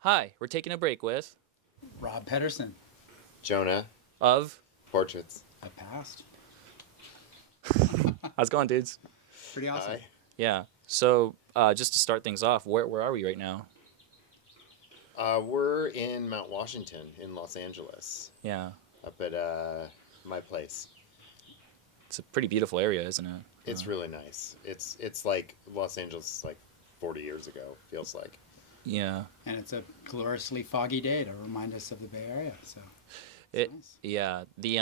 Hi, we're taking a break with Rob Pettersen. Jonah. of Portraits. I passed. how's it going, dudes? Pretty awesome. Hi. Yeah. So just to start things off, where are we right now? We're in Mount Washington in Los Angeles, Yeah, up at my place. it's a pretty beautiful area, isn't it? It's really nice. It's like Los Angeles, like 40 years ago, feels like. Yeah. And it's a gloriously foggy day to remind us of the Bay Area. So It nice. yeah. The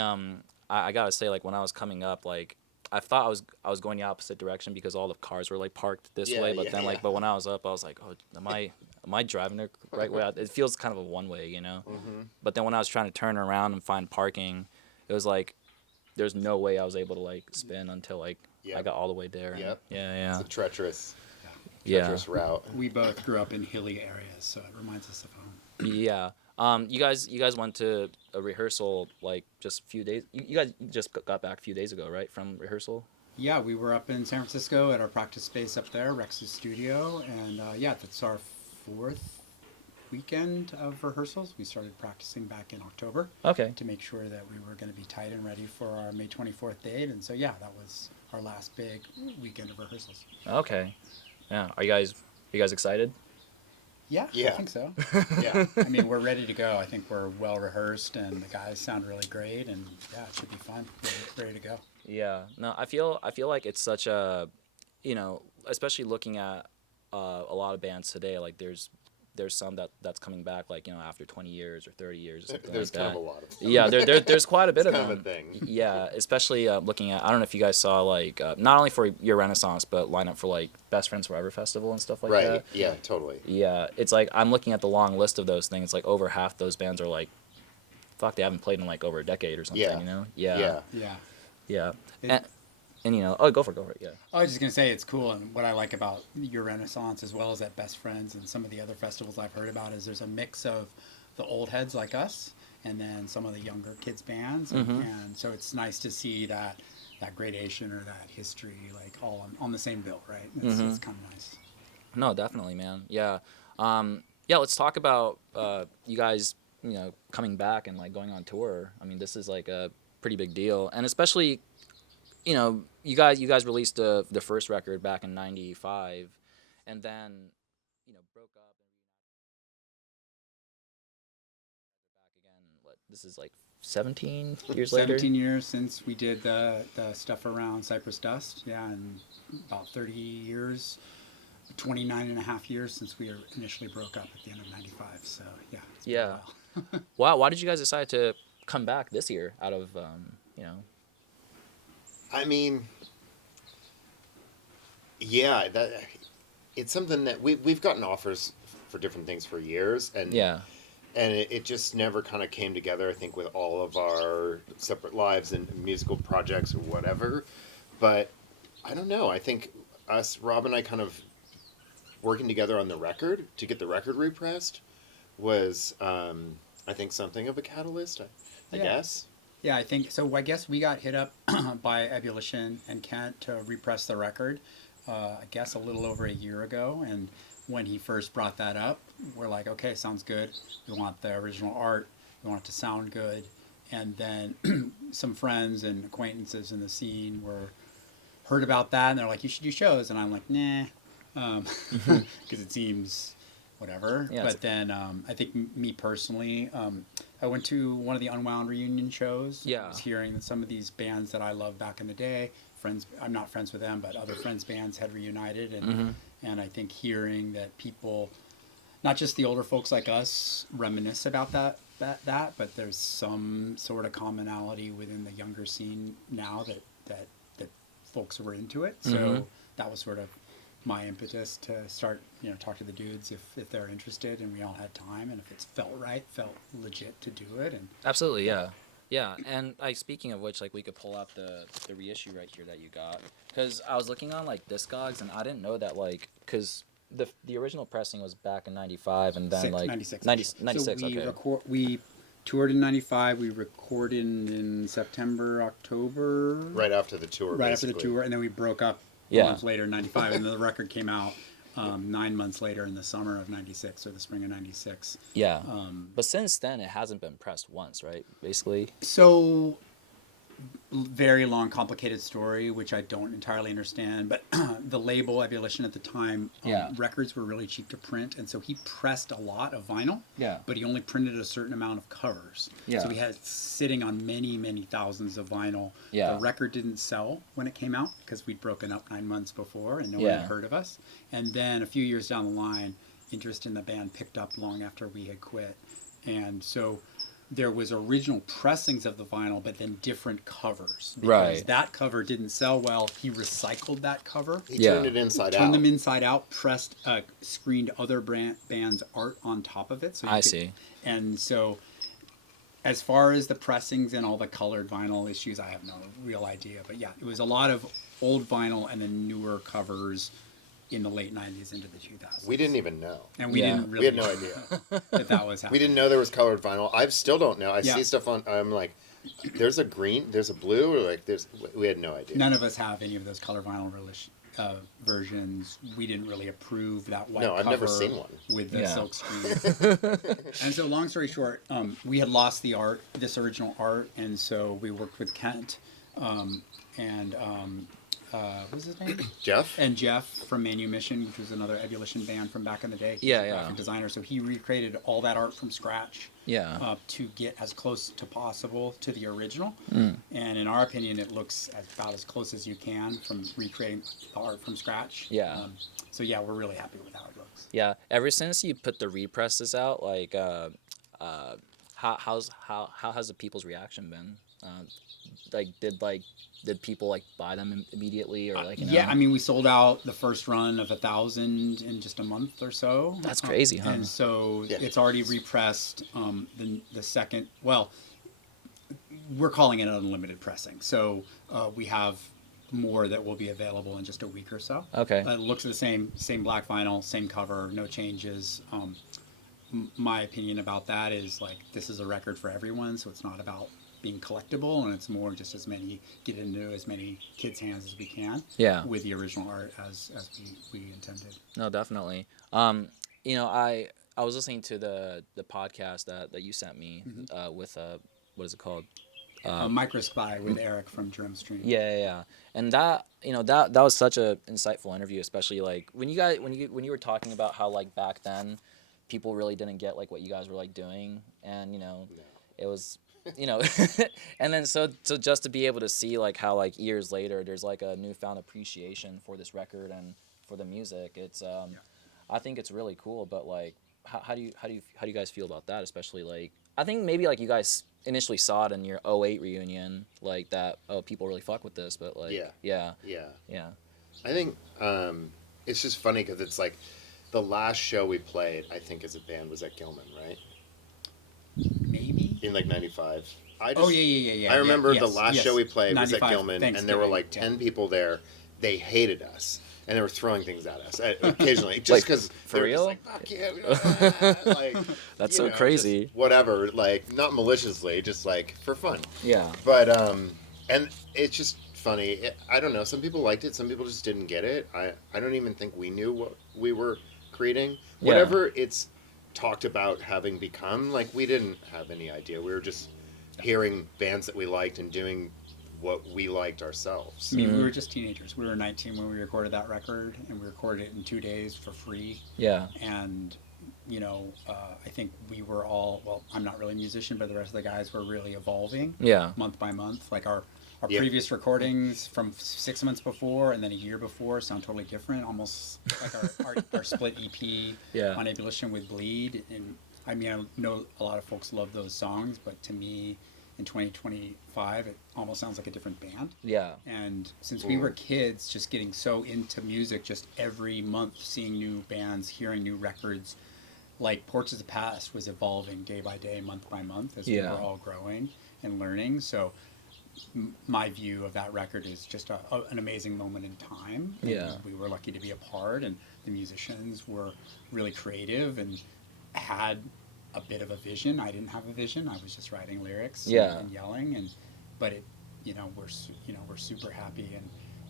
I gotta say, like when I was coming up, like I thought I was going the opposite direction because all the cars were like parked this Yeah, way, but yeah, then like yeah. but when I was up, I was like, oh, am I driving the right way? It feels kind of a one way, you know. Mm-hmm. But then when I was trying to turn around and find parking, it was like there's no way I was able to like spin until like I Yep. got all the way there. And, Yep. yeah. It's a treacherous Yeah. route. We both grew up in hilly areas, so it reminds us of home. Yeah. You guys went to a rehearsal like just a few days. You guys just got back a few days ago, right, from rehearsal? Yeah, we were up in San Francisco at our practice space up there, Rex's studio, and that's our fourth weekend of rehearsals. We started practicing back in October Okay. to make sure that we were going to be tight and ready for our May 24th date, and so yeah, that was our last big weekend of rehearsals. Okay. Yeah. Are you guys excited? Yeah, I Yeah. think so. Yeah. I mean, we're ready to go. I think we're well rehearsed, and the guys sound really great, and yeah, it should be fun. We're ready to go. Yeah. No, I feel like it's such a, especially looking at a lot of bands today. Like there's some that's coming back like after 20 years or 30 years or something There's like kind that. of a lot of them. Yeah, there's quite a bit of kind them. of a thing. Yeah, especially looking at I don't know if you guys saw like not only for Yr Renissance but lineup for like Best Friends Forever Festival and stuff like Right. that. Yeah, totally. Yeah, it's like I'm looking at the long list of those things. Like over half those bands are like, fuck, they haven't played in like over a decade or something. Yeah. You know? Yeah. Yeah. Yeah. It- And oh, go for it. Yeah. I was just gonna say it's cool, and what I like about Your Renaissance as well as at Best Friends and some of the other festivals I've heard about is there's a mix of the old heads like us, and then some of the younger kids bands, and so it's nice to see that gradation or that history like all on the same bill, right? It's kind of nice. No, definitely, man. Yeah. Yeah. Let's talk about you guys. Coming back and like going on tour. I mean, this is like a pretty big deal, and especially. You guys released the first record back in '95, and then broke up and back again. This is like 17 years later. 17 years since we did the stuff around Cypress Dust, yeah, and about 30 years, 29 and a half years since we initially broke up at the end of 95, so yeah. It's been a Yeah. while. Wow. Why did you guys decide to come back this year out of I mean, yeah, it's something that we've gotten offers for different things for years, and Yeah. and it just never kind of came together. I think with all of our separate lives and musical projects or whatever, but I don't know. I think Rob and I, kind of working together on the record to get the record repressed was, I think, something of a catalyst. I Yeah. guess. Yeah, I think so. I guess we got hit up by Ebullition and Kent to repress the record, I guess a little over a year ago. And when he first brought that up, we're like, okay, sounds good. We want the original art. We want it to sound good. And then some friends and acquaintances in the scene heard about that, and they're like, you should do shows. And I'm like, nah, because it seems whatever. Yeah, but then I think me personally, I went to one of the Unwound reunion shows. Yeah. I was hearing that some of these bands that I loved back in the day, I'm not friends with them, but other friends' bands had reunited, and I think hearing that people, not just the older folks like us, reminisce about that, but there's some sort of commonality within the younger scene now that folks were into it. So that was sort of my impetus to start, talk to the dudes if they're interested, and we all had time, and if it felt legit to do it. And Absolutely, yeah. Yeah, and like speaking of which, like we could pull out the reissue right here that you got, because I was looking on like Discogs and I didn't know that like because the original pressing was back in '95 and then 96. 96. So we Okay. we toured in 95. We recorded in September, October. Right after the tour. Right after the basically. tour, and then we broke up Yeah. months later, 95, and then the record came out 9 months later in the summer of '96 or the spring of '96. Yeah. But since then, it hasn't been pressed once, right? Basically. So very long, complicated story, which I don't entirely understand. But the label, Ebullition at the time, Yeah. records were really cheap to print, and so he pressed a lot of vinyl. Yeah. But he only printed a certain amount of covers. Yeah. So he had sitting on many, many thousands of vinyl. Yeah. The record didn't sell when it came out because we'd broken up 9 months before, and no one Yeah. had heard of us. And then a few years down the line, interest in the band picked up long after we had quit, and so there was original pressings of the vinyl, but then different covers. Because Right. that cover didn't sell well. He recycled that cover, He Yeah. turned it inside out. turned them inside out, pressed, screened other bands' art on top of it. So you I could- see. And so, as far as the pressings and all the colored vinyl issues, I have no real idea. But yeah, it was a lot of old vinyl and then newer covers in the late '90s into the 2000s. We didn't even know. And we Yeah. didn't really We had no idea. that was happening. We didn't know there was colored vinyl. I still don't know. I Yeah. see stuff on. I'm like, there's a green, there's a blue, or like there's. We had no idea. None of us have any of those color vinyl versions. We didn't really approve that white No, I've cover never seen one. with the Yeah. silk screen. And so, long story short, we had lost the art, this original art, and so we worked with Kent and what was his name? Jeff. And Jeff from Manumission, which was another Ebullition band from back in the day. He Yeah, was a yeah. graphic designer, so he recreated all that art from scratch. Yeah. To get as close to possible to the original. Mm. And in our opinion, it looks about as close as you can from recreating the art from scratch. Yeah. So yeah, we're really happy with how it looks. Yeah. Ever since you put the represses out, like, how has the people's reaction been? Did people like buy them immediately, or like? You know? Yeah, I mean, we sold out the first run of 1,000 in just a month or so. That's crazy, huh? And so Yeah. it's already repressed. The second, well, we're calling it an unlimited pressing. So we have more that will be available in just a week or so. Okay. It looks the same black vinyl, same cover, no changes. My opinion about that is like this is a record for everyone, so it's not about being collectible, and it's more just get into as many kids' hands as we can. Yeah. With the original art as we intended. No, definitely. You know, I was listening to the podcast that you sent me with what is it called? Microspy with Eric from Drumstream. Yeah. And that, you know, that was such a insightful interview, especially like when you were talking about how like back then people really didn't get like what you guys were like doing, and you know, it was, you know, and then so just to be able to see like how like years later there's like a newfound appreciation for this record and for the music. It's I think it's really cool. But like, how do you guys feel about that? Especially like, I think maybe like you guys initially saw it in your '08 reunion, like that. Oh, people really fuck with this, but like, yeah. I think it's just funny because it's like the last show we played, I think, as a band was at Gilman, right? Maybe. In like '95. Yeah. I remember Yes, the last yes. show we played was at 95, Gilman, and there were like 10 people there. They hated us, and they were throwing things at us occasionally, just because for real? Like, fuck yeah, we don't want that. Like, That's you so know, crazy. just whatever, like not maliciously, just like for fun. Yeah. But and it's just funny. I don't know. Some people liked it. Some people just didn't get it. I don't even think we knew what we were creating. Yeah. Whatever it's talked about having become, like we didn't have any idea. We were just hearing bands that we liked and doing what we liked ourselves. I mean, we were just teenagers. We were 19 when we recorded that record, and we recorded it in 2 days for free. Yeah. And, you know, I think we were all, well, I'm not really a musician, but the rest of the guys were really evolving Yeah. month by month. Like our Yeah. previous recordings from 6 months before and then a year before sound totally different, almost like our split EP Yeah. on Ebullition with Bleed. And I mean, I know a lot of folks love those songs, but to me, in 2025, it almost sounds like a different band. Yeah. And since we were kids, just getting so into music, just every month seeing new bands, hearing new records, like Portraits of the Past was evolving day by day, month by month, as we Yeah. were all growing and learning. So my view of that record is just an amazing moment in time. And Yeah. we were lucky to be a part, and the musicians were really creative and had a bit of a vision. I didn't have a vision. I was just writing lyrics Yeah. and yelling, but it, we're super happy,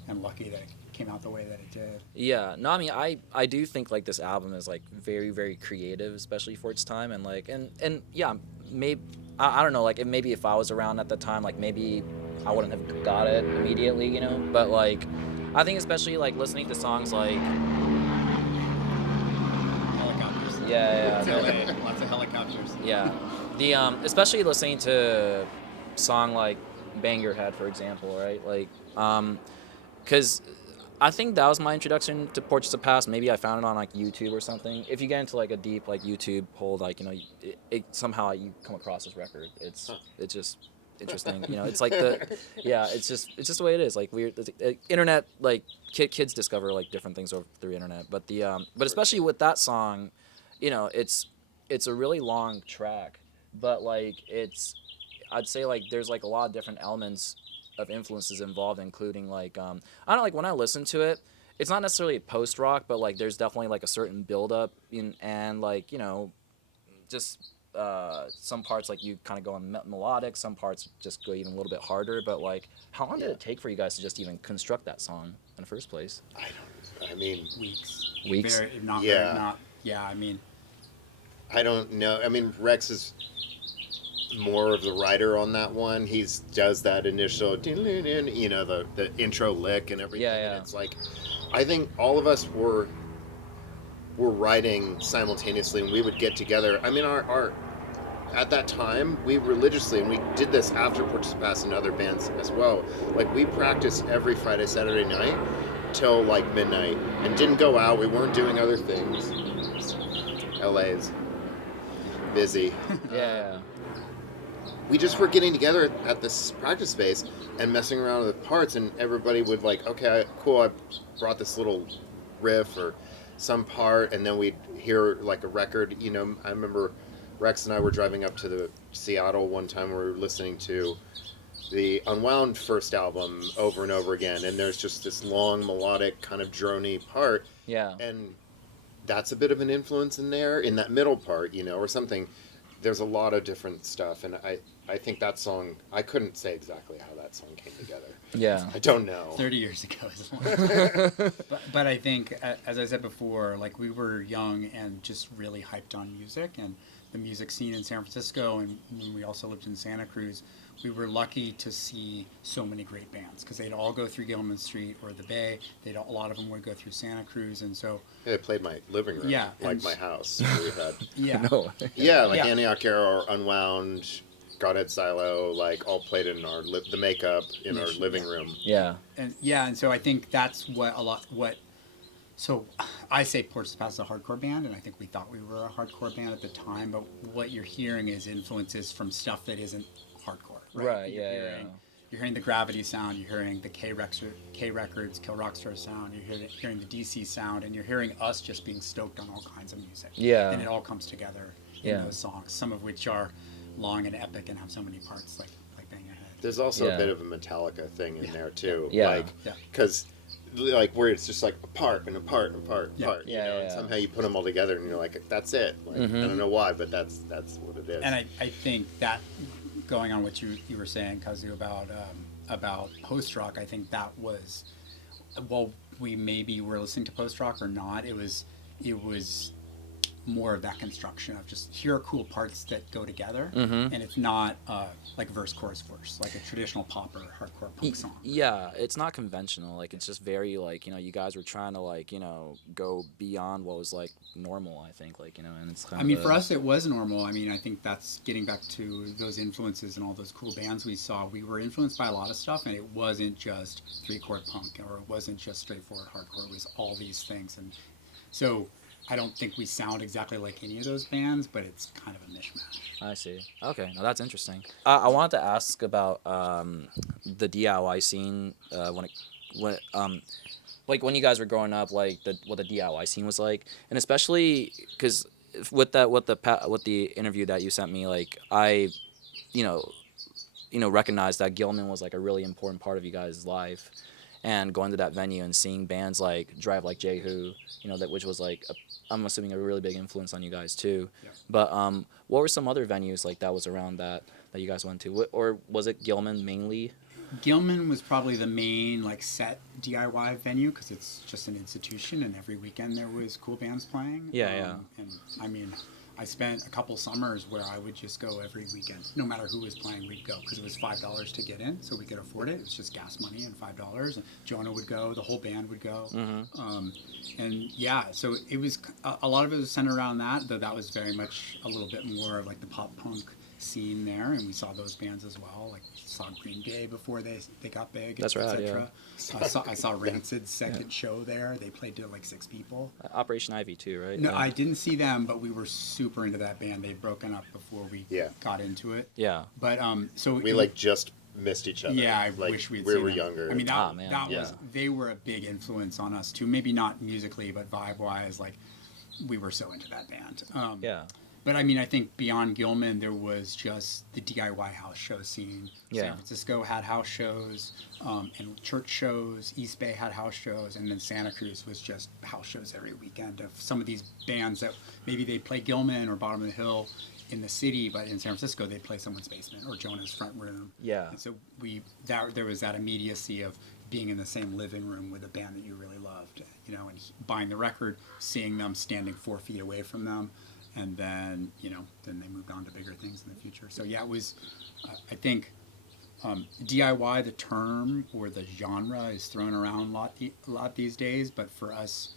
and lucky that it came out the way that it did. Yeah, no, I mean, I do think like this album is like very very creative, especially for its time, and like and yeah, maybe I don't know, like maybe if I was around at the time, like maybe I wouldn't have got it immediately, you know. But like, I think especially like listening to songs like Helicopters. yeah It's LA, lots of helicopters. yeah, the especially listening to song like Bang Your Head, for example, right? Like because I think that was my introduction to Portraits of Past. Maybe I found it on like YouTube or something. If you get into like a deep like YouTube hole, like, you know, it somehow you come across this record. It's just interesting. You know, it's like it's just the way it is. Like weird internet, like kids discover like different things through internet. But but especially with that song, you know, it's a really long track, but like I'd say like there's like a lot of different elements of influences involved, including like I don't know, like when I listen to it, it's not necessarily post rock, but like there's definitely like a certain build up and like, you know, just some parts like you kind of go on melodic, some parts just go even a little bit harder. But like, how long did it take for you guys to just even construct that song in the first place? I mean, Weeks. I mean, I don't know. I mean, Rex is more of the writer on that one. He does that initial, you know, the intro lick and everything. Yeah. And it's like, I think all of us were writing simultaneously, and we would get together. I mean, our at that time, we religiously, and we did this after Portraits of Past and other bands as well. Like, we practiced every Friday, Saturday night till like midnight, and didn't go out. We weren't doing other things. LA's busy. Yeah. We just were getting together at this practice space and messing around with parts, and everybody would like, okay, cool, I brought this little riff or some part, and then we'd hear like a record. You know, I remember Rex and I were driving up to the Seattle one time. We were listening to the Unwound first album over and over again, and there's just this long melodic kind of drony part. Yeah. And that's a bit of an influence in there, in that middle part, you know, or something. There's a lot of different stuff, and I think that song, I couldn't say exactly how that song came together. Yeah. I don't know. 30 years ago is long. But I think, as I said before, like we were young and just really hyped on music and the music scene in San Francisco, and when we also lived in Santa Cruz, we were lucky to see so many great bands because they'd all go through Gilman Street or the Bay. A lot of them would go through Santa Cruz, and so They played my living room, Yeah, like my house. We had, yeah. No. yeah, like Yeah. Antioch Arrow, Unwound, Godhead Silo, like all played in our the makeup in our living room. Yeah. And so I think that's so I say Portraits of Past is a hardcore band, and I think we thought we were a hardcore band at the time, but what you're hearing is influences from stuff that isn't hardcore. Right, You're yeah. You're hearing the Gravity sound, you're hearing the K Records, Kill Rockstar sound, you're hearing the DC sound, and you're hearing us just being stoked on all kinds of music. Yeah. And it all comes together in those songs, some of which are long and epic and have so many parts, like Bang Your Head. There's also a bit of a Metallica thing in there too. Yeah. Like, because like where it's just like a part and a part and a part and a part. Yeah, you know, and somehow you put them all together and you're like, that's it. Like, I don't know why, but that's what it is. And I think that, going on what you were saying, Kazu, about post rock, I think that was, well, we maybe were listening to post rock or not. It was more of that construction of just here are cool parts that go together, and it's not like verse chorus verse, like a traditional pop or hardcore punk song. Yeah, it's not conventional. Like, it's just very like, you know, you guys were trying to like, you know, go beyond what was like normal, I think, like, you know, and it's kind I mean, for us, it was normal. I mean, I think that's getting back to those influences and all those cool bands we saw. We were influenced by a lot of stuff, and it wasn't just 3-chord punk, or it wasn't just straightforward hardcore. It was all these things. And so I don't think we sound exactly like any of those bands, but it's kind of a mishmash. I see. Okay, now that's interesting. I wanted to ask about the DIY scene when you guys were growing up, like what the DIY scene was like, and especially because with the interview that you sent me, like I, you know, recognized that Gilman was like a really important part of you guys' life, and going to that venue and seeing bands like Drive Like Jehu, you know, which was like I'm assuming a really big influence on you guys too. Yeah. But what were some other venues like that was around that you guys went to, or was it Gilman mainly? Gilman was probably the main like set DIY venue because it's just an institution, and every weekend there was cool bands playing. Yeah. And I mean, I spent a couple summers where I would just go every weekend, no matter who was playing, we'd go because it was $5 to get in, so we could afford it. It was just gas money and $5. And Jonah would go, the whole band would go, and yeah, so it was a lot of it was centered around that. Though that was very much a little bit more of like the pop punk scene there, and we saw those bands as well. Like saw Green Day before they got big. That's right. Yeah. I saw Rancid's second show there. They played to like 6 people. Operation Ivy too, right? No, I didn't see them, but we were super into that band. They'd broken up before we got into it. Yeah. But so we like just missed each other. Yeah, I like, wish we'd we seen were them. younger. I mean, that Yeah. was they were a big influence on us too. Maybe not musically, but vibe-wise, like we were so into that band. Yeah. But I mean, I think beyond Gilman, there was just the DIY house show scene. Yeah. San Francisco had house shows, and church shows. East Bay had house shows, and then Santa Cruz was just house shows every weekend of some of these bands that maybe they play Gilman or Bottom of the Hill in the city, but in San Francisco they'd play someone's basement or Jonah's front room. Yeah. And so there was that immediacy of being in the same living room with a band that you really loved, you know, and buying the record, seeing them standing 4 feet away from them. And then, you know, then they moved on to bigger things in the future. So yeah, it was, I think, DIY, the term or the genre is thrown around a lot these days, but for us,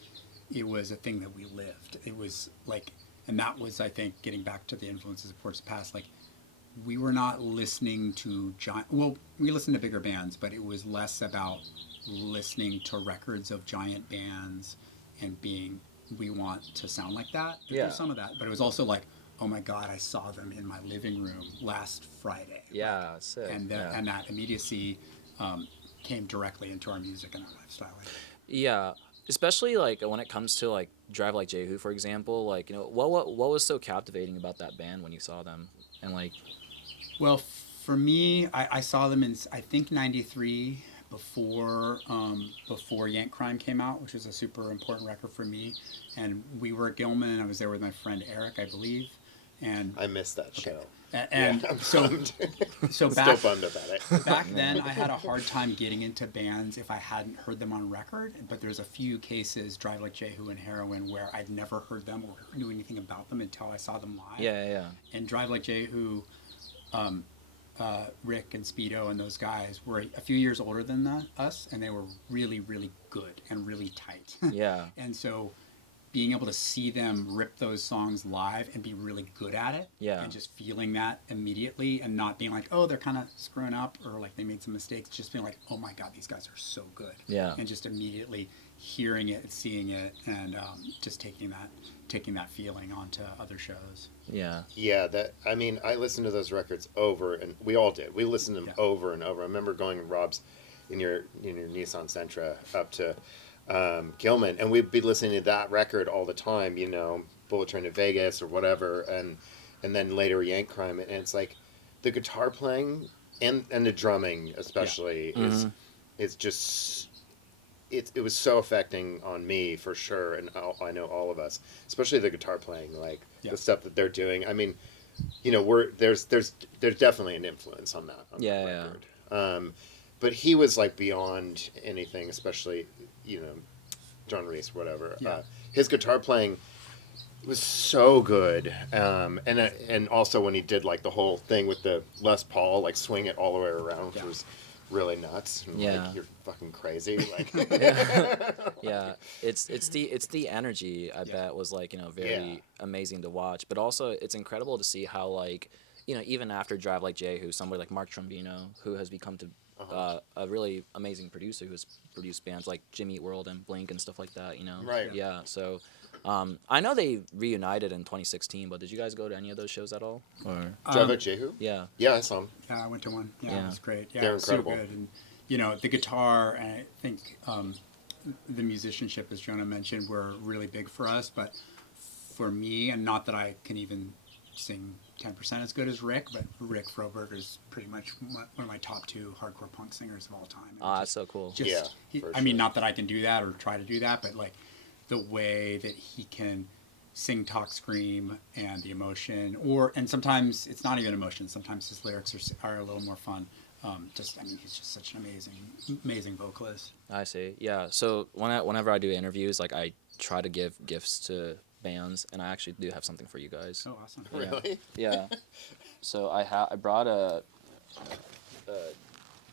it was a thing that we lived. It was like, and that was, I think, getting back to the influences of Ports Past, like, we were not listening to we listened to bigger bands, but it was less about listening to records of giant bands and we want to sound like that. There's some of that, but it was also like, oh my God, I saw them in my living room last Friday. Yeah, sick. And that immediacy came directly into our music and our lifestyle. Yeah, especially like when it comes to like Drive Like Jehu, for example. Like, you know, what was so captivating about that band when you saw them? And like, well, for me, I saw them in I think '93. Before Yank Crime came out, which was a super important record for me, and we were at Gilman. I was there with my friend Eric, I believe, and I missed that show. And I'm so still bummed about it. Back then, I had a hard time getting into bands if I hadn't heard them on record. But there's a few cases, Drive Like Jehu and Heroin, where I'd never heard them or knew anything about them until I saw them live. Yeah. And Drive Like Jehu, Rick and Speedo and those guys were a few years older than us, and they were really, really good and really tight. Yeah. And so being able to see them rip those songs live and be really good at it, and just feeling that immediately and not being like, oh, they're kind of screwing up or like they made some mistakes, just being like, oh my God, these guys are so good. Yeah. And just immediately hearing it, seeing it, and just taking that feeling onto other shows. Yeah. Yeah, I mean, I listened to those records over, and we all did. We listened to them over and over. I remember going to Rob's in your Nissan Sentra up to Gilman, and we'd be listening to that record all the time, you know, Bullet Train to Vegas or whatever, and then later Yank Crime, and it's like the guitar playing and the drumming especially is just it was so affecting on me for sure, and I know all of us, especially the guitar playing, like the stuff that they're doing. I mean, you know, there's definitely an influence on that record. But he was like beyond anything, especially, you know, John Reese, whatever. His guitar playing was so good, and also when he did like the whole thing with the Les Paul, like swing it all the way around, which was really nuts. And like, you're fucking crazy. Like, it's the energy I bet was like, you know, very amazing to watch, but also it's incredible to see how, like, you know, even after Drive Like Jehu, somebody like Mark Trombino, who has become a really amazing producer who's produced bands like Jimmy Eat World and Blink and stuff like that, you know. Right. Yeah. So I know they reunited in 2016, but did you guys go to any of those shows at all? Or Drive Like Jehu? Yeah. Yeah, I saw him. Yeah, I went to one. Yeah, it was great. Yeah, they're it was incredible. so good. And you know, the guitar, and I think the musicianship, as Jonah mentioned, were really big for us. But for me, and not that I can even sing 10% as good as Rick, but Rick Froberg is pretty much one of my top 2 hardcore punk singers of all time. That's so cool. I mean, not that I can do that or try to do that, but like the way that he can sing, talk, scream, and the emotion, and sometimes it's not even emotion. Sometimes his lyrics are a little more fun. He's just such an amazing vocalist. I see. Yeah. So whenever I do interviews, like I try to give gifts to bands, and I actually do have something for you guys. Oh, awesome. Yeah. Really? Yeah. So I brought a.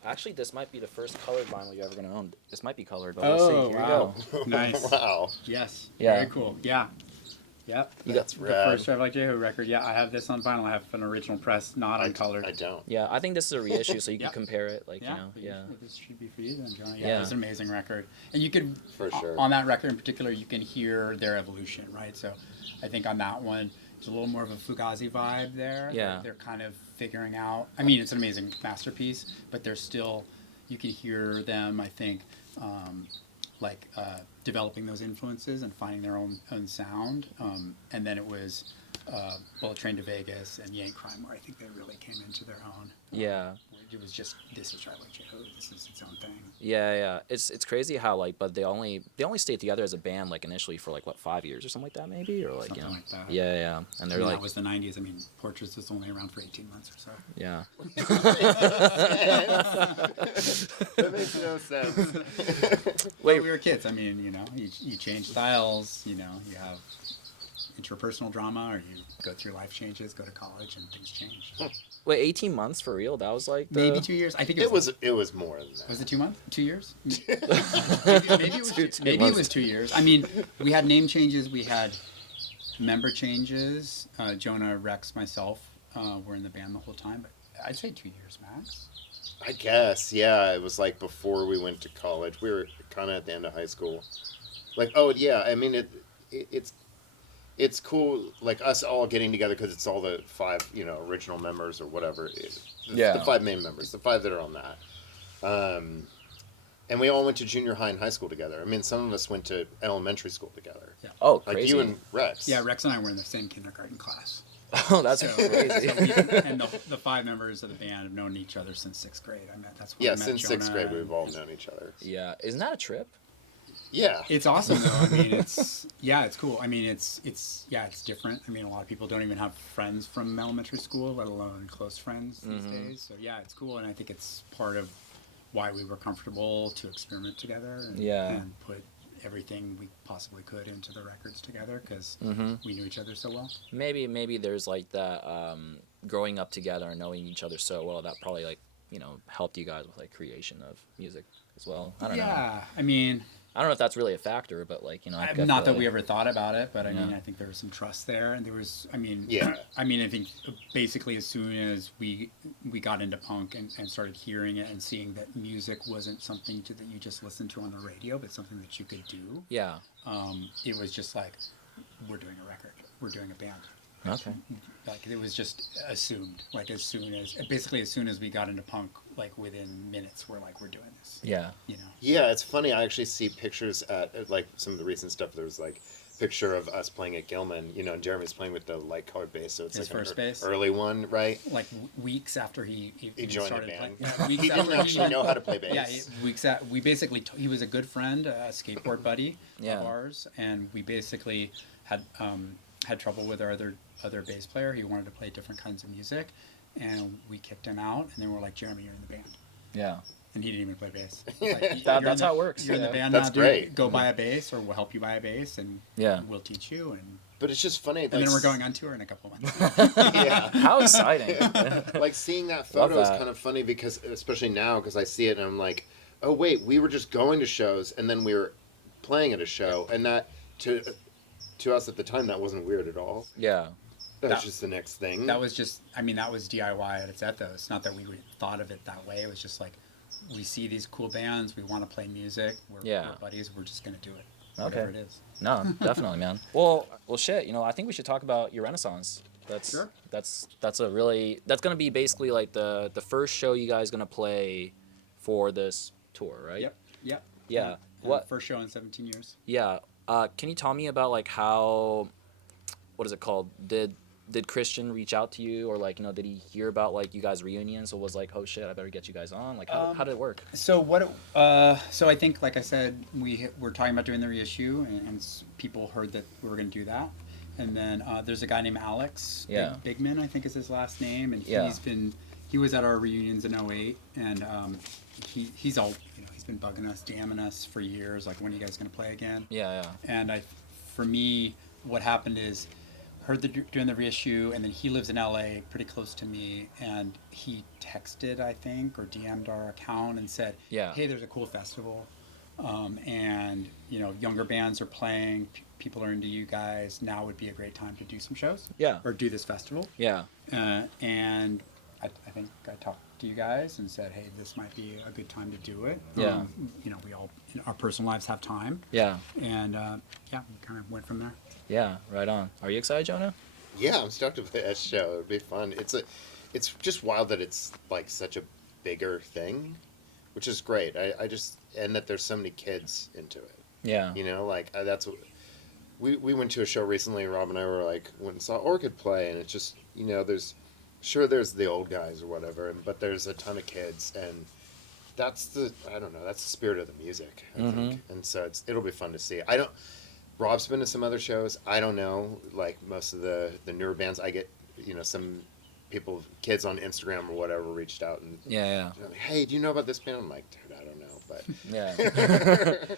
Actually, this might be the first colored vinyl you're ever gonna own. This might be colored, but we'll see. Here wow. you go. Nice. Wow. Yes. Yeah. Very cool. Yeah. Yep. That's the rad. first Drive Like Jehu record. Yeah, I have this on vinyl. I have an original press, not on colored. I don't. Yeah, I think this is a reissue, so you Yep. can compare it. Like Yeah. you know, yeah. This should be for you then, Jonah. Yeah. It's an amazing record, and you could For sure. on that record in particular, you can hear their evolution, right? So, I think on that one, there's a little more of a Fugazi vibe there. Yeah. They're kind of figuring out. I mean, it's an amazing masterpiece, but they're still. You can hear them. I think. Developing those influences and finding their own sound. And then it was Bullet Train to Vegas and Yank Crime where I think they really came into their own. Yeah. It was just, this is Drive Like Jehu, this is its own thing. Yeah. It's crazy how but they only stayed together as a band like initially for like 5 years or something like that maybe, or like Something like that. Yeah. And they're like, that was the 90s. I mean, Portraits was only around for 18 months or so. yeah. That makes no sense. Wait, We were kids. I mean, you change styles, you have interpersonal drama, or you go through life changes, go to college, and things change. 18 months for real? That was like Maybe 2 years. I think It was more than that. Was it 2 months? 2 years? maybe it was 2 years. I mean, we had name changes. We had member changes. Jonah, Rex, myself were in the band the whole time. But I'd say 2 years max. I guess, yeah. It was like before we went to college. We were kind of at the end of high school. Like, oh yeah. I mean, it's cool, like us all getting together because it's all the 5, original members or whatever. The 5 main members, the 5 that are on that. And we all went to junior high and high school together. I mean, some of us went to elementary school together. Yeah. Oh, Like crazy. you and Rex. Yeah, Rex and I were in the same kindergarten class. Oh, that's So, crazy. and the 5 members of the band have known each other since 6th grade. That's when I met Since Jonah 6th grade, and- we've all known each other. Yeah. Isn't that a trip? Yeah. It's awesome though. I mean, it's cool. I mean, it's different. I mean, a lot of people don't even have friends from elementary school, let alone close friends these days. So yeah, it's cool, and I think it's part of why we were comfortable to experiment together and put everything we possibly could into the records together because we knew each other so well. Maybe there's like that growing up together and knowing each other so well that probably like helped you guys with like creation of music as well. I don't know. Yeah, I mean, I don't know if that's really a factor, but like not that we ever thought about it, but I mean, I think there was some trust there, and there was, I mean, I think basically as soon as we got into punk and started hearing it and seeing that music wasn't something that you just listened to on the radio, but something that you could do. Yeah. It was just like, we're doing a record, we're doing a band. Okay. Like it was just assumed. Like as soon as we got into punk, like within minutes, we're like, we're doing this. Yeah. Yeah, it's funny. I actually see pictures at like some of the recent stuff. There's like picture of us playing at Gilman, and Jeremy's playing with the light colored bass, so it's His like first an bass? early one, right? Like weeks after he joined started the band. playing. Yeah, weeks He after didn't actually know how to play bass. Yeah, we basically he was a good friend, a skateboard buddy Yeah. of ours, and we basically had trouble with our other bass player. He wanted to play different kinds of music, and we kicked him out. And then we're like, Jeremy, you're in the band, Yeah. and he didn't even play bass. Like, That's how it works. You're in the Yeah. band That's now, dude. great. Go buy a bass, or we'll help you buy a bass, and we'll teach you. And But it's just funny. and Like, then we're going on tour in a couple months. Yeah. How exciting. Like seeing that Love photo is that. kind of funny because, especially now, because I see it and I'm like, oh wait, we were just going to shows and then we were playing at a show, and that to us at the time that wasn't weird at all. Yeah. That was just the next thing. That was just, I mean, that was DIY at its ethos. Not that we thought of it that way. It was just like, we see these cool bands, we want to play music, we're buddies, we're just going to do it. Whatever it is. No, definitely, man. Well, shit. I think we should talk about Yr Renissance. Sure. That's gonna be basically like the first show you guys gonna play for this tour, right? Yep. Yeah. And What? first show in 17 years. Yeah. Can you tell me about like how, what is it called? Did Christian reach out to you, or like did he hear about like you guys reunion? So was like, oh shit, I better get you guys on. Like how did it work? So so I think, like I said, we're talking about doing the reissue, and people heard that we were going to do that. And then there's a guy named Alex Bigman, I think is his last name, and he was at our reunions in '08, and he's all, he's been bugging us, DMing us for years, like, when are you guys gonna play again? Yeah. And for me, what happened is, heard during the reissue, and then he lives in LA, pretty close to me, and he texted, I think, or DM'd our account and said, Yeah. hey, there's a cool festival, and younger bands are playing, people are into you guys, now would be a great time to do some shows. Yeah. Or do this festival. Yeah. And I think I talked to you guys and said, hey, this might be a good time to do it. Yeah. We all, in our personal lives, have time. Yeah. And we kind of went from there. Yeah, right on. Are you excited, Jonah? Yeah, I'm stoked to play that show. It'd be fun. It's just wild that it's like such a bigger thing, which is great. I just, and that there's so many kids into it. Yeah. That's what we went to a show recently. Rob and I were like, went and saw Orchid play, and it's just, there's the old guys or whatever, but there's a ton of kids, and that's the spirit of the music, I think. And so it'll be fun to see. Rob's been to some other shows. I don't know, like most of the newer bands. I get, some people, kids on Instagram or whatever, reached out and like, hey, do you know about this band? I'm like, dude, I don't know, but yeah.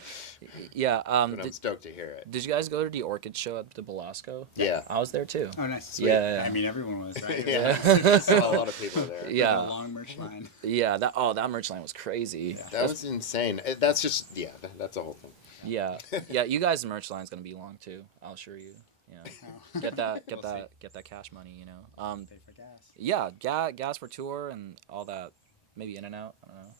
Yeah. but I'm stoked to hear it. Did you guys go to the Orchid show at the Belasco? Yeah. I was there too. Oh, nice. Sweet. Yeah. I mean, everyone was, right? Yeah. Saw a lot of people there. Yeah. A long merch line. Yeah. That merch line was crazy. Yeah. That was insane. That's just, that's a whole thing. Yeah. Yeah. You guys' merch line's gonna be long too. I'll assure you. Get that cash money. Pay for gas. Yeah. Gas for tour and all that. Maybe In and Out. I don't know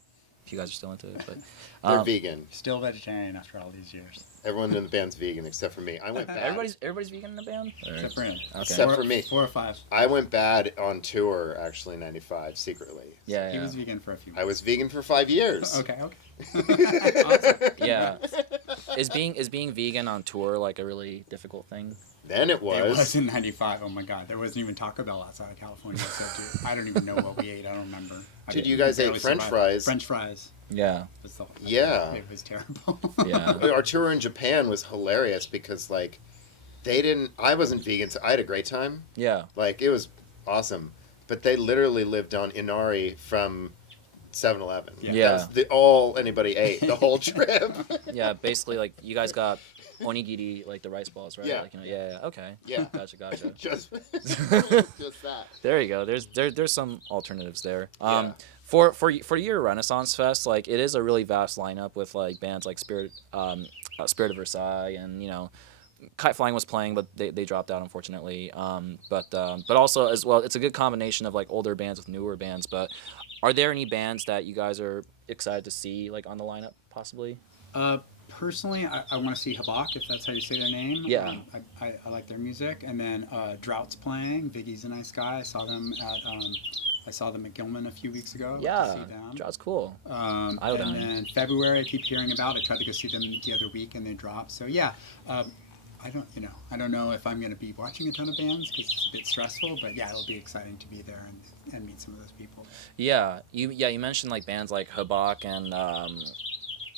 if you guys are still into it, but They're vegan. Still vegetarian after all these years. Everyone in the band's vegan except for me. I went bad. Everybody's vegan in the band. Except for him. Okay. Except for me. 4 or 5. I went bad on tour, actually, in '95, secretly. Yeah. He was vegan for a few I months. was vegan for 5 years. Okay. Awesome. Yeah. Is being vegan on tour like a really difficult thing? Then it It was was. in '95. Oh my God, there wasn't even Taco Bell outside of California. I don't even know what we ate. I don't remember. Dude, you guys ate barely French survived. fries. French fries. Yeah. Was the, Yeah. It was terrible. Yeah. Our tour in Japan was hilarious because, like, I wasn't vegan, so I had a great time. Yeah. Like, it was awesome. But they literally lived on inari from 7-Eleven. Yeah. That's all anybody ate the whole trip. Yeah. Basically, like you guys got onigiri, like the rice balls, right? Yeah. Like, yeah. Okay. Yeah. Gotcha. just that. There you go. There's some alternatives there. Yeah. For Yr Renissance Fest, like it is a really vast lineup with like bands like Spirit of Versailles, and Kite Flying was playing, but they dropped out unfortunately. But also as well, it's a good combination of like older bands with newer bands. But are there any bands that you guys are excited to see like on the lineup possibly? Personally, I want to see Habak, if that's how you say their name. Yeah. I like their music. And then Drought's playing. Viggy's a nice guy. I saw them at Gilman a few weeks ago. Yeah, To see them. Draw's cool. And then February, I keep hearing about. I tried to go see them the other week, and they dropped. So yeah, I don't know if I'm going to be watching a ton of bands because it's a bit stressful. But yeah, it'll be exciting to be there and meet some of those people. Yeah, you mentioned like bands like Habak and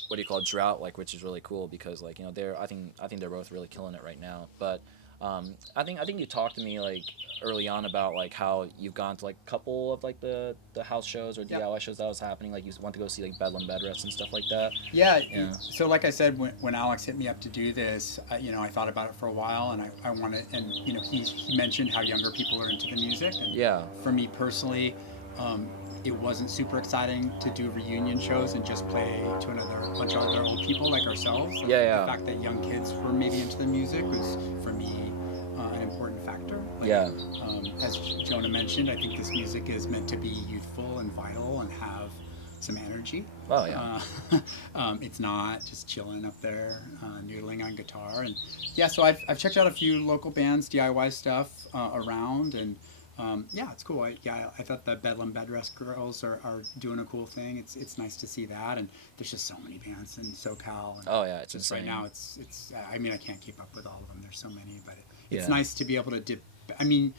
what do you call it, Drought, like, which is really cool because like I think they're both really killing it right now. But I think you talked to me like early on about like how you've gone to like a couple of like the house shows or DIY shows that was happening. Like you went to go see like Bedlam Bed Rest and stuff like that. Yeah. Yeah. So like I said, when Alex hit me up to do this, I thought about it for a while, and I wanted, and he mentioned how younger people are into the music, and Yeah. for me personally, it wasn't super exciting to do reunion shows and just play to a bunch of other old people like ourselves. Yeah. The fact that young kids were maybe into the music was for me an important factor. Like, Yeah. As Jonah mentioned, I think this music is meant to be youthful and vital and have some energy. Oh yeah. It's not just chilling up there, noodling on guitar. And yeah, so I've checked out a few local bands, DIY stuff around, and yeah, it's cool. I thought the Bedlam Bed Rest girls are doing a cool thing. It's nice to see that, and there's just so many bands in SoCal. And Oh yeah, it's just insane. right now, it's. I mean, I can't keep up with all of them. There's so many, but it's Yeah. nice to be able to dip. I mean,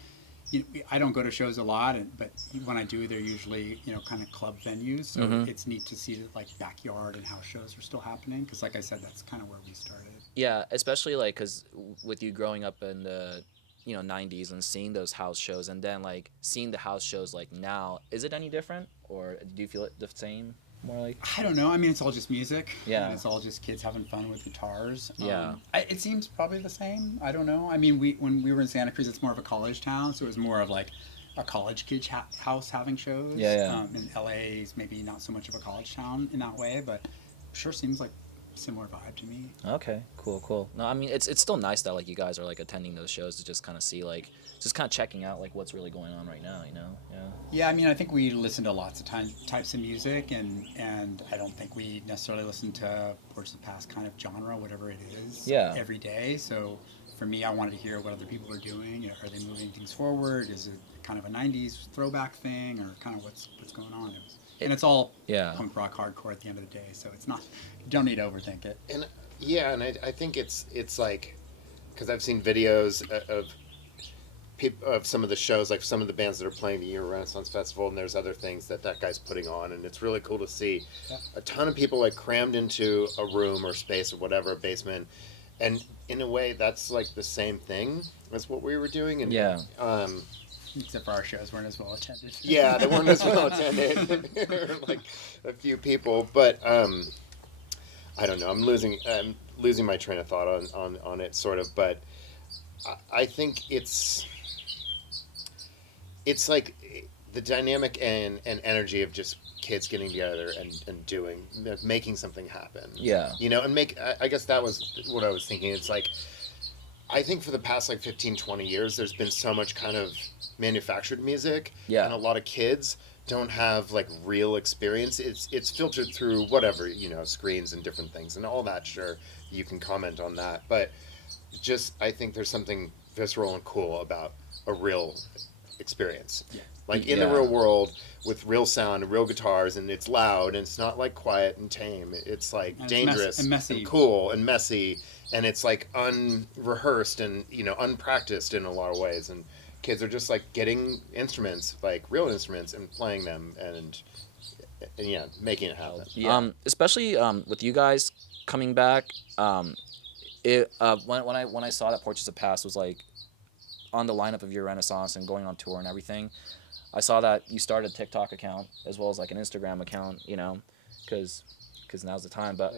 I don't go to shows a lot, but when I do, they're usually kind of club venues. So it's neat to see like backyard and house shows are still happening. Because like I said, that's kind of where we started. Yeah, especially like because with you growing up in the '90s and seeing those house shows, and then like seeing the house shows like now, is it any different, or do you feel it the same? More like, I don't know. I mean, it's all just music. Yeah. And it's all just kids having fun with guitars. Yeah. It seems probably the same. I don't know. I mean, when we were in Santa Cruz, it's more of a college town, so it was more of like a college kid house having shows. Yeah. And LA is maybe not so much of a college town in that way, but sure seems like similar vibe to me. Okay, cool. No, I mean it's still nice that like you guys are like attending those shows to just kind of see like just kind of checking out like what's really going on right now, Yeah. Yeah, I mean, I think we listen to lots of types of music, and I don't think we necessarily listen to Porch of the Past kind of genre, whatever it is, every day. So for me, I wanted to hear what other people are doing. Are they moving things forward? Is it kind of a '90s throwback thing, or kind of what's going on? And it's all punk rock hardcore at the end of the day, so it's not. You don't need to overthink it. And I think it's like, because I've seen videos of some of the shows, like some of the bands that are playing the Yr Renissance Festival, and there's other things that guy's putting on, and it's really cool to see a ton of people like crammed into a room or space or whatever, a basement, and in a way that's like the same thing as what we were doing, and except for our shows weren't as well attended. Yeah, they weren't as well attended. Like a few people, but I don't know. I'm losing my train of thought on it, sort of. But I think it's like the dynamic and energy of just kids getting together and making something happen. Yeah. And I guess that was what I was thinking. It's like, I think for the past like 15, 20 years, there's been so much kind of manufactured music. Yeah. And a lot of kids don't have like real experience. It's filtered through whatever, screens and different things and all that. Sure, you can comment on that. But just, I think there's something visceral and cool about a real experience. Yeah. Like in the real world with real sound and real guitars, and it's loud and it's not like quiet and tame. It's like and dangerous and messy and cool and messy, and it's like unrehearsed and unpracticed in a lot of ways. And kids are just like getting instruments, like real instruments, and playing them and making it happen. Yeah. Especially with you guys coming back, when I saw that Portraits of Past was like on the lineup of Yr Renissance and going on tour and everything, I saw that you started a TikTok account as well as like an Instagram account, because now's the time. But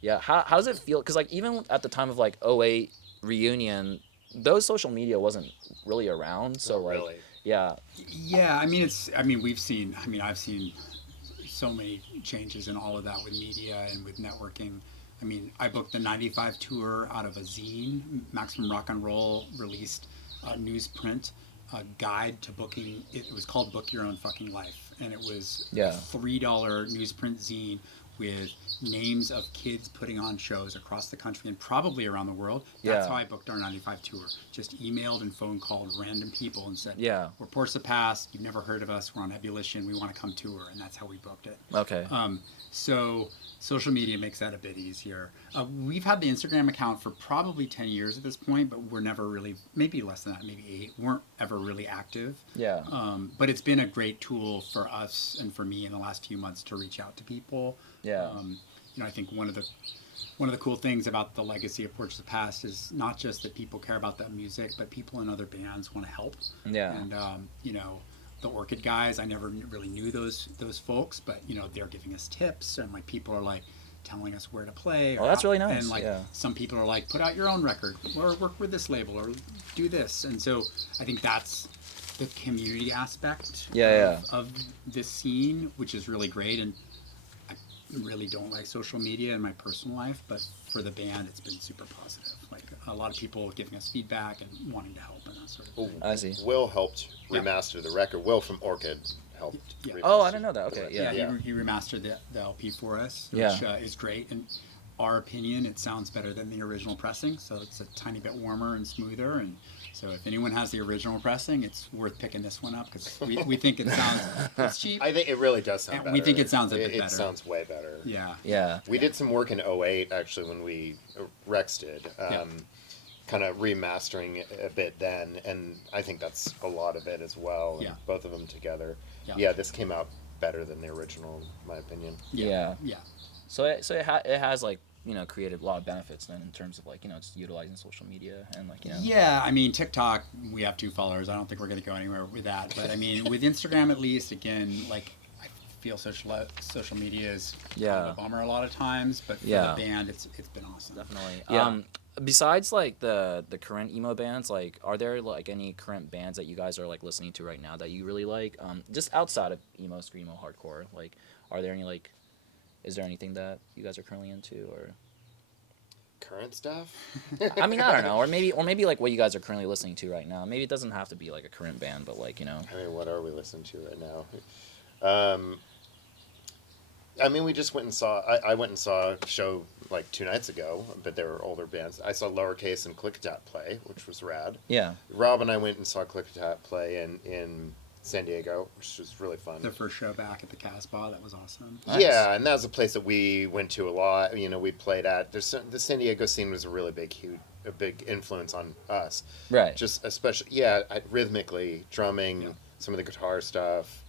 yeah, how does it feel? Because like even at the time of like '08 reunion, those social media wasn't really around. So like, really. Yeah. Yeah, I've seen so many changes in all of that with media and with networking. I mean, I booked the '95 tour out of a zine. Maximum Rock and Roll released a newsprint, a guide to booking. It was called Book Your Own Fucking Life, and it was a $3 newsprint zine with names of kids putting on shows across the country and probably around the world. That's how I booked our '95 tour. Just emailed and phone called random people and said, we're Porch of the Past, you've never heard of us, we're on Ebullition, we want to come tour, and that's how we booked it. Okay. So social media makes that a bit easier. We've had the Instagram account for probably 10 years at this point, but we're never really, maybe less than that, maybe 8, weren't ever really active. Yeah. But it's been a great tool for us and for me in the last few months to reach out to people. Yeah. I think one of the cool things about the legacy of Porch of the Past is not just that people care about that music, but people in other bands want to help. Yeah. And the Orchid guys, I never really knew those folks, but they're giving us tips, and like people are like telling us where to play. Oh, that's really nice. And like some people are like, put out your own record, or work with this label, or do this. And so I think that's the community aspect of this scene, which is really great. And I really don't like social media in my personal life, but for the band, it's been super positive. Like a lot of people giving us feedback and wanting to help and that sort of thing. I see. Will helped remaster the record. Will from Orchid helped. Remaster. Oh, I didn't know that. Okay, He remastered the LP for us, which is great. And our opinion, it sounds better than the original pressing, so it's a tiny bit warmer and smoother. And so if anyone has the original pressing, it's worth picking this one up because we think it sounds it's cheap. I think it really does sound better. We think it sounds a bit better. It sounds way better. Yeah. We did some work in '08 actually when we Rex did. Kind of remastering a bit then, and I think that's a lot of it as well. Yeah. Both of them together. Yeah, this came out better than the original, in my opinion. Yeah. So it has like created a lot of benefits then in terms of like just utilizing social media and like Yeah, I mean, TikTok, we have 2 followers. I don't think we're going to go anywhere with that. But I mean, with Instagram at least, again, like, I feel social media is kind of a bummer a lot of times. But for the band, it's been awesome. Definitely. Yeah. Besides like the current emo bands, like are there like any current bands that you guys are like listening to right now that you really like? Just outside of emo, screamo, hardcore, like are there any like, is there anything that you guys are currently into or? Current stuff? I mean, I don't know, or maybe like what you guys are currently listening to right now. Maybe it doesn't have to be like a current band, but like I mean, what are we listening to right now? I mean, we just went and saw. I went and saw a show like 2 nights ago, but they were older bands. I saw Lowercase and Clickatat play, which was rad. Yeah. Rob and I went and saw Clickatat play in San Diego, which was really fun. Their first show back at the Casbah, that was awesome. Nice. Yeah, and that was a place that we went to a lot. We played at. The San Diego scene was a really a big influence on us. Right. Just especially, rhythmically, drumming, some of the guitar stuff.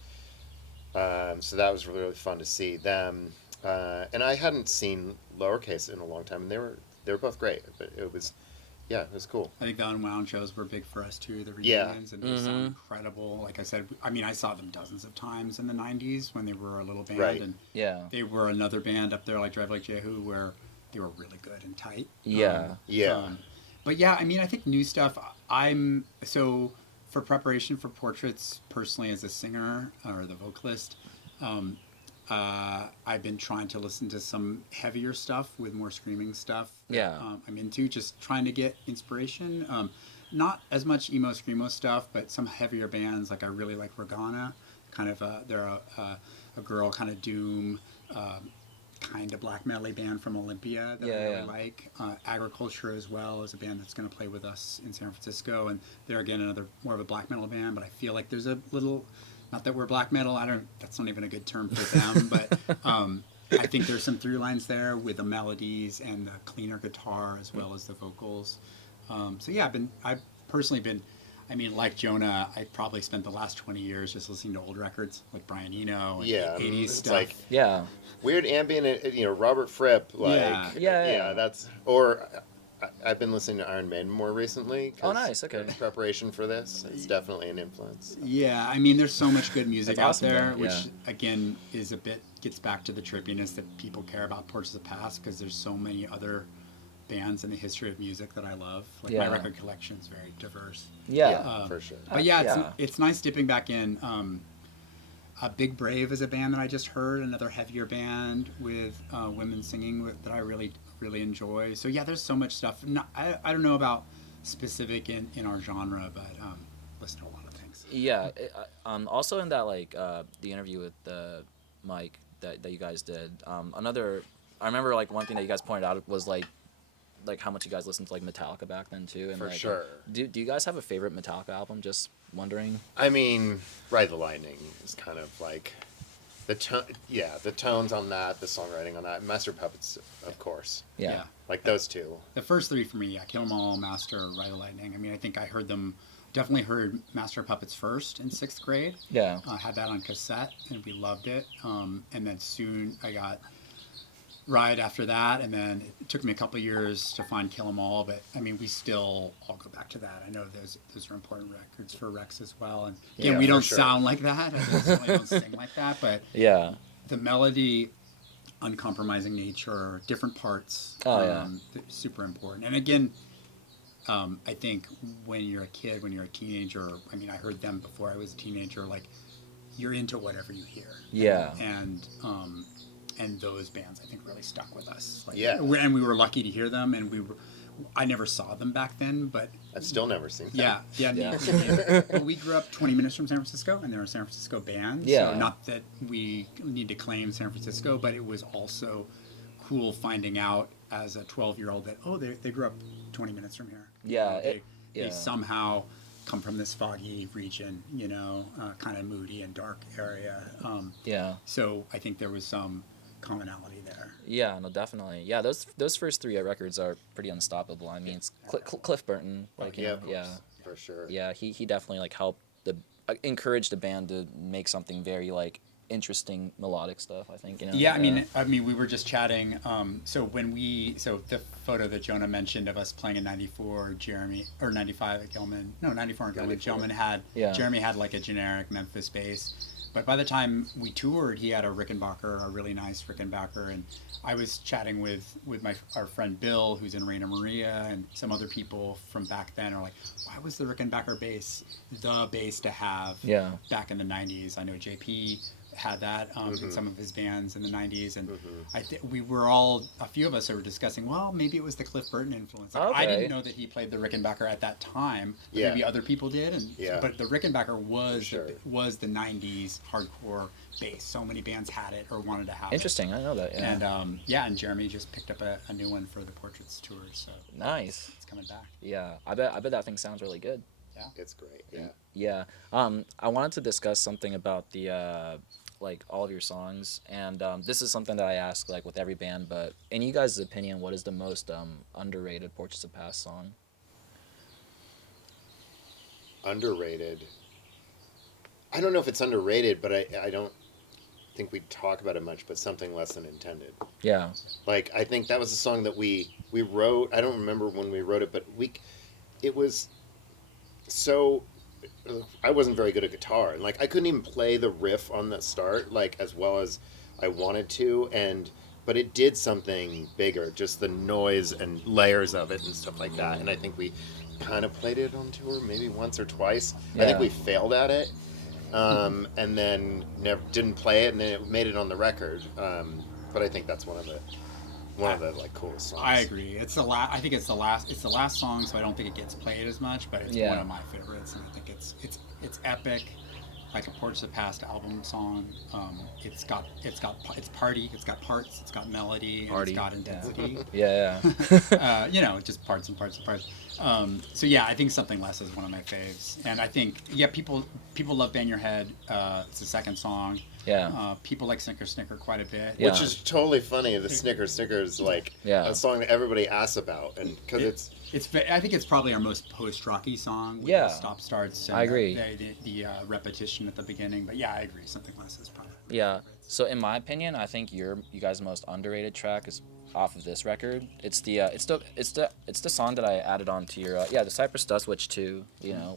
So that was really, really fun to see them. And I hadn't seen Lowercase in a long time, and they were both great. But it was cool. I think the Unwound shows were big for us too, the reunions, and they sound incredible. Like I said, I mean, I saw them dozens of times in the 90s when they were a little band, Right. and they were another band up there like Drive Like Jehu where they were really good and tight. But yeah, I mean, I think new stuff, for preparation for Portraits, personally as a singer or the vocalist, I've been trying to listen to some heavier stuff with more screaming stuff. I'm into just trying to get inspiration. Not as much emo screamo stuff, but some heavier bands. Like I really like Regana. Kind of they're a girl kind of doom, kind of black metal band from Olympia that I really like. Agriculture as well is a band that's going to play with us in San Francisco, and they're again another more of a black metal band. But I feel like there's a little. Not that we're black metal. That's not even a good term for them, but I think there's some through lines there with the melodies and the cleaner guitar as well as the vocals. I've personally been, I mean, like Jonah, I probably spent the last 20 years just listening to old records like Brian Eno and 80s it's stuff. like weird ambient, Robert Fripp, that's I've been listening to Iron Maiden more recently. Oh, nice. Okay. In preparation for this, it's definitely an influence. Yeah, I mean, there's so much good music out awesome, there, yeah. which again gets back to the trippiness that people care about Portraits of the Past, because there's so many other bands in the history of music that I love. Like my record collection is very diverse. Yeah, for sure. But it's nice dipping back in. Big Brave is a band that I just heard, another heavier band with women singing that I really enjoy. So yeah, there's so much stuff. I don't know about specific in our genre, but listen to a lot of things. Yeah. Also in that like the interview with Mike that you guys did, I remember like one thing that you guys pointed out was like how much you guys listened to like Metallica back then too. And For like, sure. Do you guys have a favorite Metallica album? Just wondering. I mean, Ride the Lightning is kind of like the tones on that, the songwriting on that, Master Puppets, of course. Yeah. Like those two. The first 3 for me, Kill 'Em All, Master, Ride the Lightning. I mean, I think I definitely heard Master Puppets first in 6th grade. Yeah. Had that on cassette, and we loved it. And then soon I got Ride after that, and then it took me a couple of years to find Kill 'Em All, but I mean, we still all go back to that. I know those are important records for Rex as well, and again, we don't sound like that. I certainly don't sing like that, but the melody, uncompromising nature, different parts, super important. And again, I think when you're a kid, when you're a teenager, I mean, I heard them before I was a teenager, like, you're into whatever you hear. Yeah. And those bands, I think, really stuck with us. Like, and we were lucky to hear them, and I never saw them back then, but I've still never seen them. But we grew up 20 minutes from San Francisco, and they're a San Francisco band. Yeah. So not that we need to claim San Francisco, but it was also cool finding out as a 12-year-old that they grew up 20 minutes from here. Yeah. They somehow come from this foggy region, kind of moody and dark area. So I think there was some commonality there. Yeah, no, definitely. Yeah, those first 3 records are pretty unstoppable. I mean, it's Cliff Burton, like for sure. Yeah, he definitely like helped encouraged the band to make something very like interesting melodic stuff. I think. Yeah, I mean, we were just chatting. So the photo that Jonah mentioned of us playing in '94, Jeremy, or '95 at Gilman, no, '94 at Gilman. 94. Jeremy had like a generic Memphis bass. But by the time we toured, he had a Rickenbacker, a really nice Rickenbacker, and I was chatting with our friend Bill, who's in Raina Maria, and some other people from back then are like, why was the Rickenbacker bass the bass to have back in the '90s? I know JP had that in some of his bands in the '90s, and we were all, a few of us were discussing, well, maybe it was the Cliff Burton influence. Like, I didn't know that he played the Rickenbacker at that time. But maybe other people did, but the Rickenbacker was the '90s hardcore bass. So many bands had it or wanted to have Interesting, I know that. Yeah. And and Jeremy just picked up a new one for the Portraits tour, so nice. It's coming back. Yeah, I bet that thing sounds really good. Yeah, it's great. Yeah. Yeah. I wanted to discuss something about the like all of your songs, and this is something that I ask like with every band, but in you guys' opinion, what is the most underrated Portraits of Past song? Underrated. I don't know if it's underrated, but I don't think we talk about it much, but Something Less Than Intended. Yeah. Like, I think that was a song that we wrote. I don't remember when we wrote it, but it was so, I wasn't very good at guitar, and like I couldn't even play the riff on the start like as well as I wanted to, but it did something bigger, just the noise and layers of it and stuff like that. And I think we kind of played it on tour maybe once or twice. I think we failed at it, and then never didn't play it, and then it made it on the record. But I think that's one of the like coolest songs. I agree. It's the last. I think it's the last song, so I don't think it gets played as much. But it's one of my favorites, and I think it's epic, like a Portraits of the Past album song. It's party. It's got parts. It's got melody. And it's got intensity. Yeah. Just parts and parts and parts. So yeah, I think Something Less is one of my faves, and I think people love Bang Your Head. It's the second song. Yeah. People like Snicker Snicker quite a bit. Which is totally funny. The Snicker Snicker is like a song that everybody asks about, and because I think it's probably our most post-rocky song. With the stop starts. And I agree. The repetition at the beginning, but yeah, I agree. Something Less is probably. Yeah. So in my opinion, I think you guys' most underrated track is off of this record. It's the song that I added on to your the Cypress Dust Witch 2,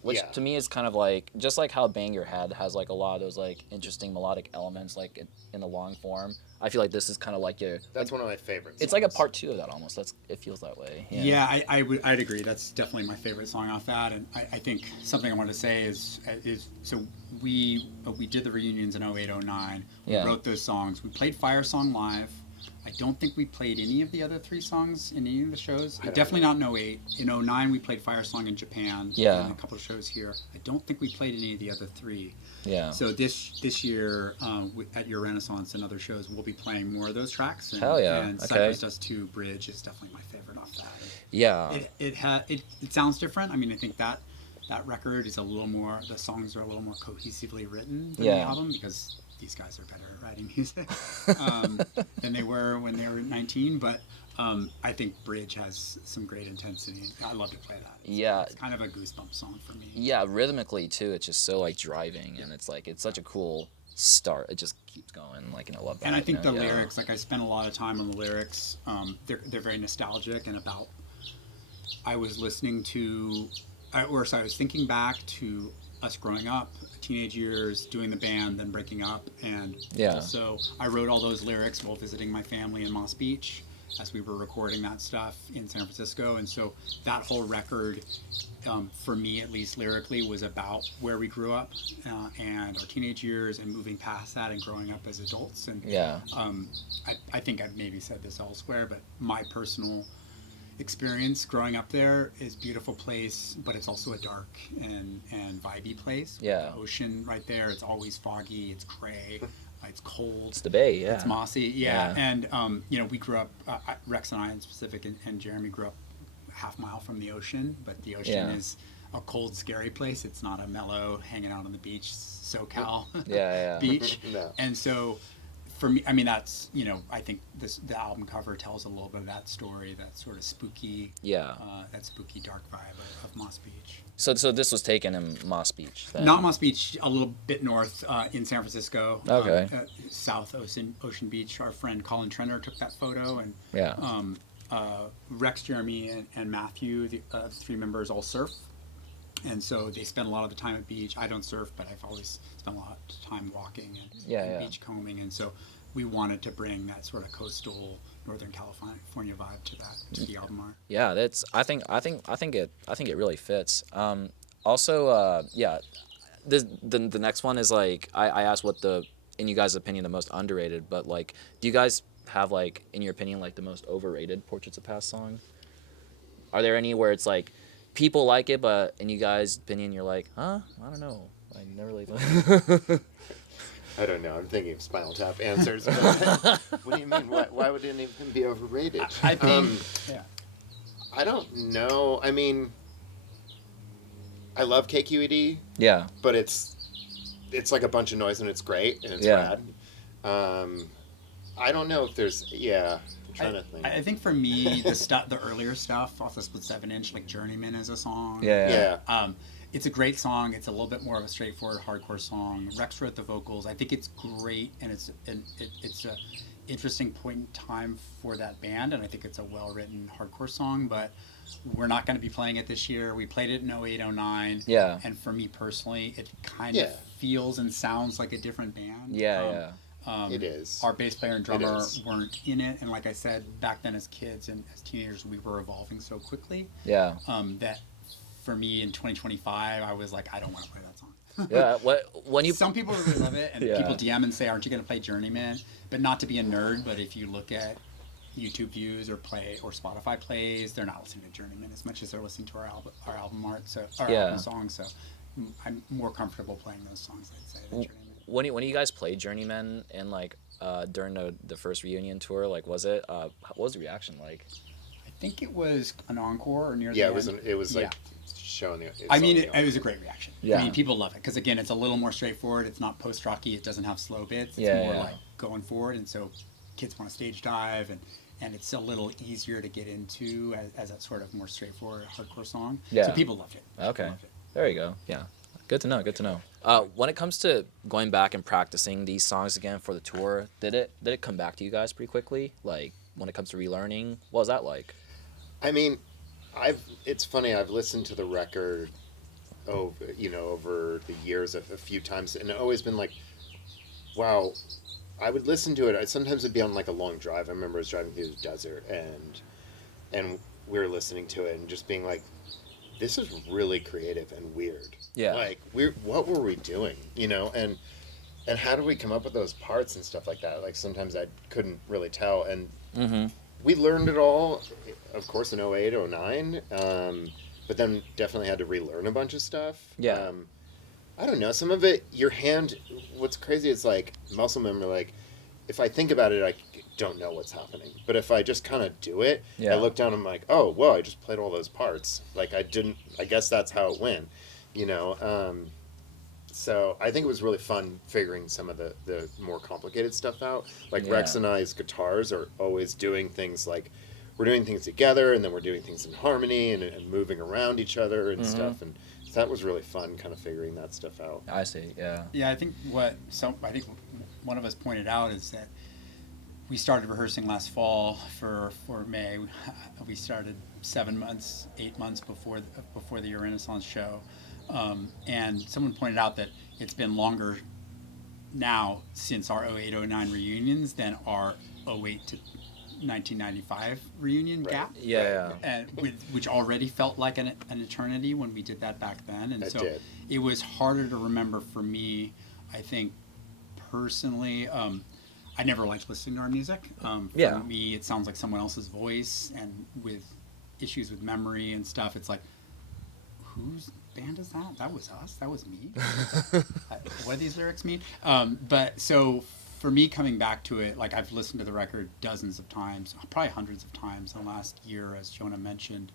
which to me is kind of like just like how Bang Your Head has like a lot of those like interesting melodic elements like in the long form. I feel like this is kind of like that's one of my favorites. It's like a part 2 of that almost. It feels that way. Yeah, I'd agree. That's definitely my favorite song off that. And I think something I wanted to say is so we did the reunions in 08, 09. We wrote those songs. We played Fire Song live. I don't think we played any of the other 3 songs in any of the shows. Definitely not in 08. In 09, we played Fire Song in Japan. And a couple of shows here. I don't think we played any of the other 3. Yeah. So this year at Yr Renissance and other shows, we'll be playing more of those tracks. And, Hell yeah. And Cypress Dust 2 Bridge is definitely my favorite off that. Yeah. It sounds different. I mean, I think that record is a little more, the songs are a little more cohesively written than the album, because these guys are better at writing music than they were when they were 19, but I think Bridge has some great intensity. I love to play that. It's kind of a goosebump song for me. Yeah, rhythmically too, it's just so like driving, and it's such a cool start. It just keeps going, and I love that. And I think the lyrics, like I spent a lot of time on the lyrics. They're very nostalgic and about. I was thinking back to us growing up, teenage years, doing the band, then breaking up, and also I wrote all those lyrics while visiting my family in Moss Beach as we were recording that stuff in San Francisco, and so that whole record, for me at least lyrically, was about where we grew up and our teenage years and moving past that and growing up as adults. And I think I've maybe said this elsewhere, but my personal experience growing up there is a beautiful place, but it's also a dark and vibey place. Yeah. The ocean right there, it's always foggy, it's gray, it's cold. It's the Bay, yeah. It's mossy, yeah. And, we grew up, Rex and I in specific, and Jeremy grew up a half mile from the ocean, but the ocean is a cold, scary place. It's not a mellow, hanging out on the beach, SoCal beach. No. And so for me, I mean, that's, you know, I think the album cover tells a little bit of that story, that sort of spooky, that spooky dark vibe of Moss Beach. So this was taken in Moss Beach then? Not Moss Beach, a little bit north in San Francisco. Okay. South Ocean Beach. Our friend Colin Trenner took that photo, and Rex, Jeremy, and Matthew, the three members, all surf. And so they spend a lot of the time at the beach. I don't surf, but I've always spent a lot of time walking and beach combing. And so we wanted to bring that sort of coastal Northern California vibe to the album art. Yeah, that's. I think it really fits. Also, the next one is like I asked what in you guys' opinion the most underrated, but like, do you guys have like in your opinion like the most overrated Portraits of Past song? Are there any where it's like people like it, but in you guys' opinion you're like, I don't know, I never really. I don't know. I'm thinking of Spinal Tap answers. But what do you mean? Why would it even be overrated? I think. I don't know. I mean, I love KQED. Yeah. But it's like a bunch of noise and it's great and it's rad. I don't know if there's. I'm trying to think. I think for me, the earlier stuff off the Split 7-inch, like Journeyman is a song. Yeah. It's a great song. It's a little bit more of a straightforward hardcore song. Rex wrote the vocals. I think it's great, and it's a interesting point in time for that band, and I think it's a well-written hardcore song, but we're not going to be playing it this year. We played it in 08, 09. Yeah. And for me personally, it kind of feels and sounds like a different band. It is. Our bass player and drummer weren't in it, and like I said, back then as kids and as teenagers, we were evolving so quickly. Yeah. That for me in 2025, I was like, I don't want to play that song. When you some people really love it, and people DM and say, "Aren't you going to play Journeyman?" But not to be a nerd, but if you look at YouTube views or Spotify plays, they're not listening to Journeyman as much as they're listening to our album art, album songs. So I'm more comfortable playing those songs, I'd say, than Journeyman. When you guys played Journeyman and like during the first reunion tour, like what was the reaction like? I think it was an encore or near the end. It was like showing the. It was a great reaction. Yeah. I mean, people love it because again, it's a little more straightforward. It's not post-rocky. It doesn't have slow bits. It's more like going forward, and so kids want to stage dive, and it's a little easier to get into as that sort of more straightforward hardcore song. Yeah. So people loved it. Okay. There you go. Yeah. Good to know. When it comes to going back and practicing these songs again for the tour, did it come back to you guys pretty quickly? Like when it comes to relearning, what was that like? I mean, it's funny. I've listened to the record over the years a few times, and I've always been like, wow. I would listen to it. Sometimes it'd be on like a long drive. I remember I was driving through the desert, and we were listening to it and just being like, this is really creative and weird. Yeah. Like, what were we doing? And how do we come up with those parts and stuff like that? Like, sometimes I couldn't really tell. And we learned it all, of course, in 08, 09. But then definitely had to relearn a bunch of stuff. Yeah. I don't know. Some of it, your hand, what's crazy is like muscle memory. Like, if I think about it, I don't know what's happening. But if I just kind of do it, I look down and I'm like, oh, whoa, I just played all those parts. Like, I guess that's how it went, So I think it was really fun figuring some of the more complicated stuff out. Like, Rex and I's guitars are always doing things like, we're doing things together, and then we're doing things in harmony and moving around each other and stuff. And that was really fun, kind of figuring that stuff out. I see. Yeah. Yeah, I think I think one of us pointed out is that we started rehearsing last fall for May. We started 8 months before the Yr Renissance show, and someone pointed out that it's been longer now since our 08, 09 reunions than our 08 to 1995 reunion gap. And which already felt like an eternity when we did that back then, and it was harder to remember for me. I think personally, I never liked listening to our music. For me, it sounds like someone else's voice, and with issues with memory and stuff, it's like, whose band is that? That was us. That was me. What do these lyrics mean? But so. For me, coming back to it, like I've listened to the record dozens of times, probably hundreds of times in the last year, as Jonah mentioned.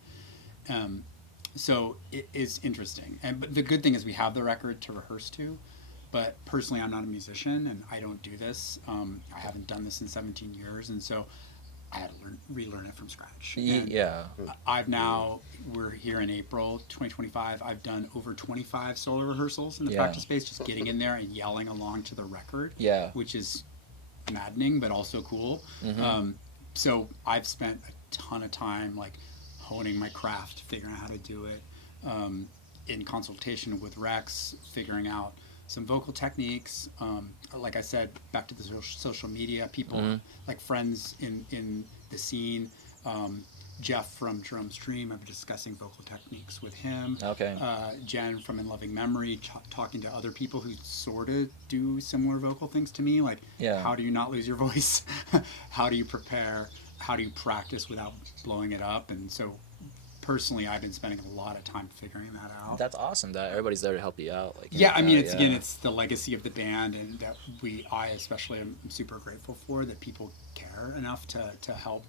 So it is interesting. But the good thing is we have the record to rehearse to. But personally, I'm not a musician, and I don't do this. I haven't done this in 17 years, and so I had to relearn it from scratch. And Yeah. we're here in April 2025. I've done over 25 solo rehearsals in the Yeah. practice space, just getting in there and yelling along to the record, Yeah. which is maddening, but also cool. So I've spent a ton of time like honing my craft, figuring out how to do it, in consultation with Rex, figuring out some vocal techniques. Like I said, back to the social media, people like friends in the scene. Jeff from Jerome Stream, I've been discussing vocal techniques with him. Okay. Jen from In Loving Memory, talking to other people who sort of do similar vocal things to me. Like, Yeah. how do you not lose your voice? How do you prepare? How do you practice without blowing it up? And so personally, I've been spending a lot of time figuring that out. That's awesome that everybody's there to help you out. Like, Yeah, I mean, yeah. again, it's the legacy of the band, and that I especially am super grateful for, that people care enough to help.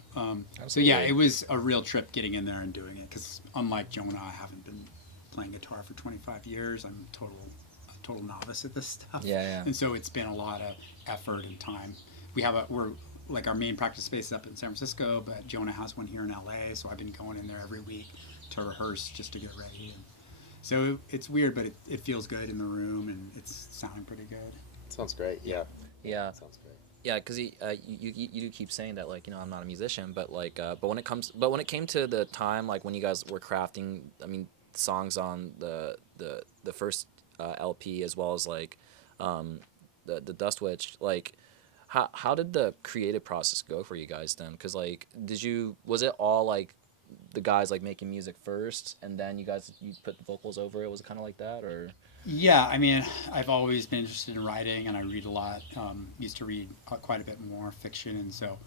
So yeah, it was a real trip getting in there and doing it, because unlike Jonah, I haven't been playing guitar for 25 years. I'm a total novice at this stuff. Yeah. And so it's been a lot of effort and time. We're like, our main practice space is up in San Francisco, but Jonah has one here in LA, so I've been going in there every week to rehearse just to get ready. And so it's weird, but it feels good in the room, and it's sounding pretty good. Sounds great. Yeah. Yeah. Sounds great. Yeah, because you do keep saying that, like, I'm not a musician, but like but when it came to the time, like when you guys were crafting, I mean, songs on the first LP, as well as like the Dust Witch, like how did the creative process go for you guys then? Because like, was it all like the guys like making music first, and then you put the vocals over it? Was it kind of like that, or? Yeah, I mean, I've always been interested in writing, and I read a lot. Used to read quite a bit more fiction, and so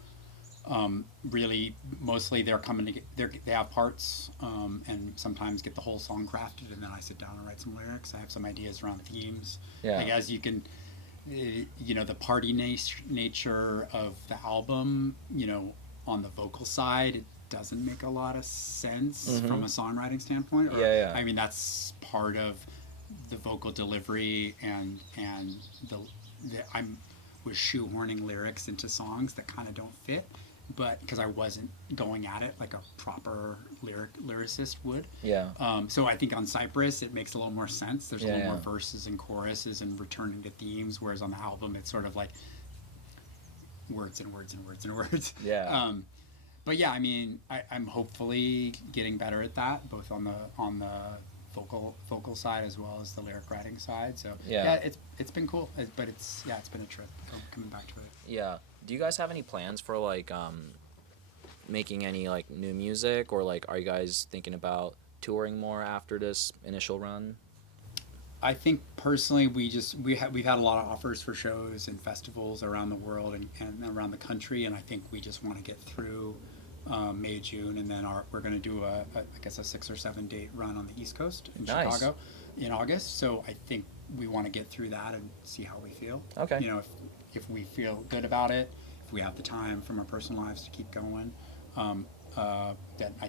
really, mostly they're coming to they have parts, and sometimes get the whole song crafted, and then I sit down and write some lyrics. I have some ideas around themes. Yeah. Like, as you can, the party nature of the album, on the vocal side, it doesn't make a lot of sense from a songwriting standpoint. Yeah. I mean, that's part of the vocal delivery, and I was shoehorning lyrics into songs that kind of don't fit, but because I wasn't going at it like a proper lyricist would. Yeah. So I think on Cypress it makes a little more sense. There's a little more Yeah. verses and choruses and returning to themes, whereas on the album it's sort of like words and words and words and words. Yeah. But yeah, I mean, I'm hopefully getting better at that, both on the vocal side as well as the lyric writing side. So Yeah. it's been cool, but it's been a trip coming back to it. Yeah. Do you guys have any plans for like making any like new music, or like are you guys thinking about touring more after this initial run? I think personally, we've had a lot of offers for shows and festivals around the world and around the country, and I think we just want to get through May, June, and then we're going to do a 6 or 7 date run on the East Coast in Nice. Chicago in August. So I think we want to get through that and see how we feel. Okay. If we feel good about it, if we have the time from our personal lives to keep going, then I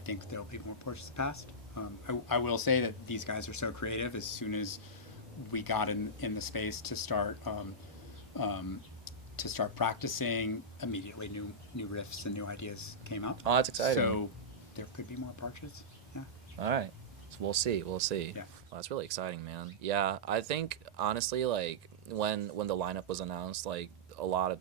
think there'll be more porches of past. I will say that these guys are so creative. As soon as we got in the space to start practicing, immediately new riffs and new ideas came up. Oh, that's exciting. So there could be more porches. Yeah. All right. So we'll see. Yeah. Well, that's really exciting, man. Yeah, I think honestly, like when the lineup was announced, like a lot of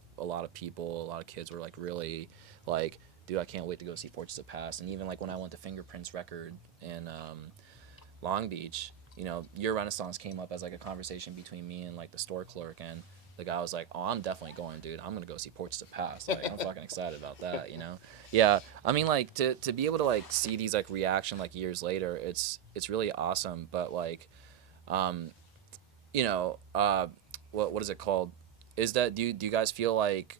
people, a lot of kids were like really like, dude, I can't wait to go see Portraits of Past. And even like when I went to Fingerprints Record in Long Beach, Yr Renissance came up as like a conversation between me and like the store clerk, and the guy was like, "Oh, I'm definitely going, dude. I'm gonna go see Portraits of Past. Like, I'm fucking excited about that, Yeah, I mean, like to be able to like see these like reaction like years later, it's really awesome. But like, what is it called? Is that do you guys feel like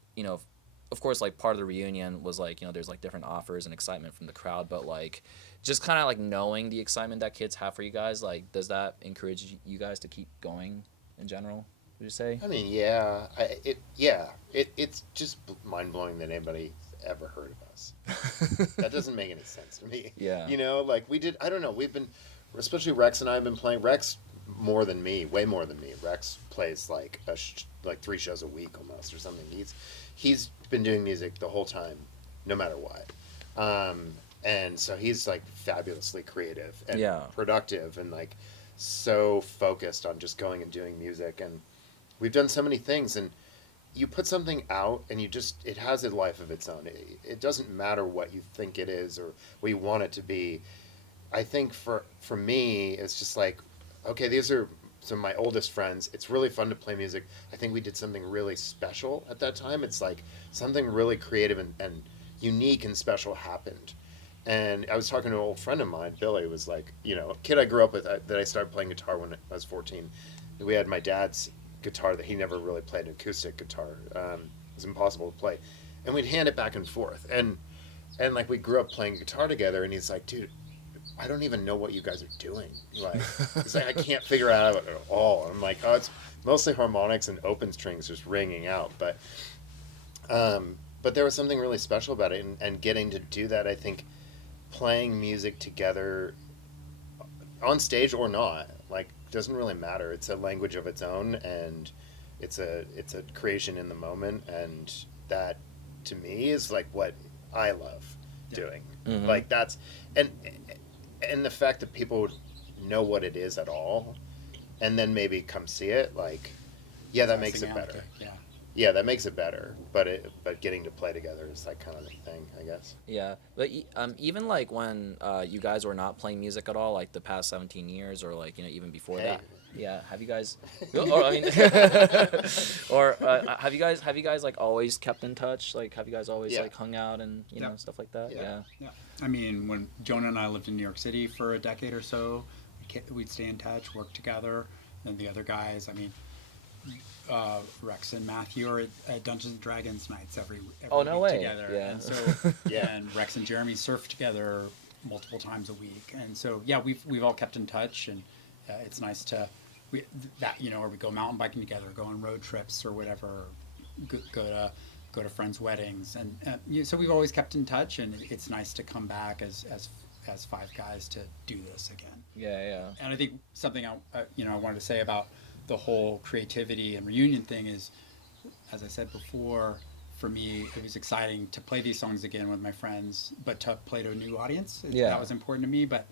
of course, like part of the reunion was like there's like different offers and excitement from the crowd, but like just kind of like knowing the excitement that kids have for you guys, like does that encourage you guys to keep going in general? Would you say? I mean, it's just mind-blowing that anybody ever heard of us. That doesn't make any sense to me. Yeah. Like we did, I don't know, we've been, especially Rex and I have been playing. Rex more than me, way more than me. Rex plays like like 3 shows a week almost or something. He's been doing music the whole time, no matter what. And so he's like fabulously creative and productive and like so focused on just going and doing music. And we've done so many things, and you put something out and it has a life of its own. It doesn't matter what you think it is or what you want it to be. I think for me, it's just like, okay, these are some of my oldest friends. It's really fun to play music. I think we did something really special at that time. It's like something really creative and unique and special happened. And I was talking to an old friend of mine, Billy, was like, a kid I grew up with that I started playing guitar when I was 14. We had my dad's guitar that he never really played, an acoustic guitar. It was impossible to play. And we'd hand it back and forth. And like we grew up playing guitar together, and he's like, dude, I don't even know what you guys are doing. Like, it's like I can't figure it out at all. I'm like, oh, it's mostly harmonics and open strings just ringing out. But there was something really special about it, and getting to do that. I think playing music together, on stage or not, like doesn't really matter. It's a language of its own, and it's a creation in the moment, and that to me is like what I love doing. Mm-hmm. Like that's and the fact that people would know what it is at all, and then maybe come see it, like, yeah, that makes it better. Yeah, that makes it better. But getting to play together is like kind of the thing, I guess. Yeah, but even like when you guys were not playing music at all, like the past 17 years, or like even before that. Yeah, have you guys? Or, I mean, or have you guys like always kept in touch? Like, have you guys always like hung out and know stuff like that? Yeah. I mean, when Jonah and I lived in New York City for a decade or so, we'd stay in touch, work together. And the other guys, I mean, Rex and Matthew are at Dungeons and Dragons nights every no week way. Together. Yeah. And so and Rex and Jeremy surf together multiple times a week. And so we've all kept in touch, and it's nice to or we go mountain biking together, go on road trips or whatever, go to friends' weddings, and so we've always kept in touch, and it's nice to come back as 5 guys to do this again. Yeah. And I think something I wanted to say about the whole creativity and reunion thing is, as I said before, for me it was exciting to play these songs again with my friends, but to play to a new audience, that was important to me. But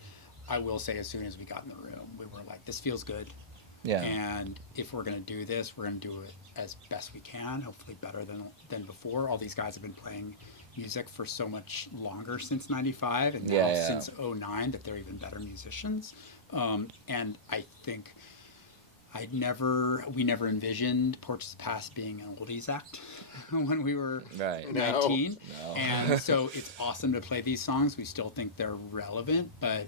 I will say, as soon as we got in the room, we were like, this feels good. Yeah. And if we're going to do this, we're going to do it as best we can, hopefully better than before. All these guys have been playing music for so much longer since 95, and now since 09 that they're even better musicians. And I think we never envisioned Portraits of the Past being an oldies act when we were 19. No. And so it's awesome to play these songs. We still think they're relevant, but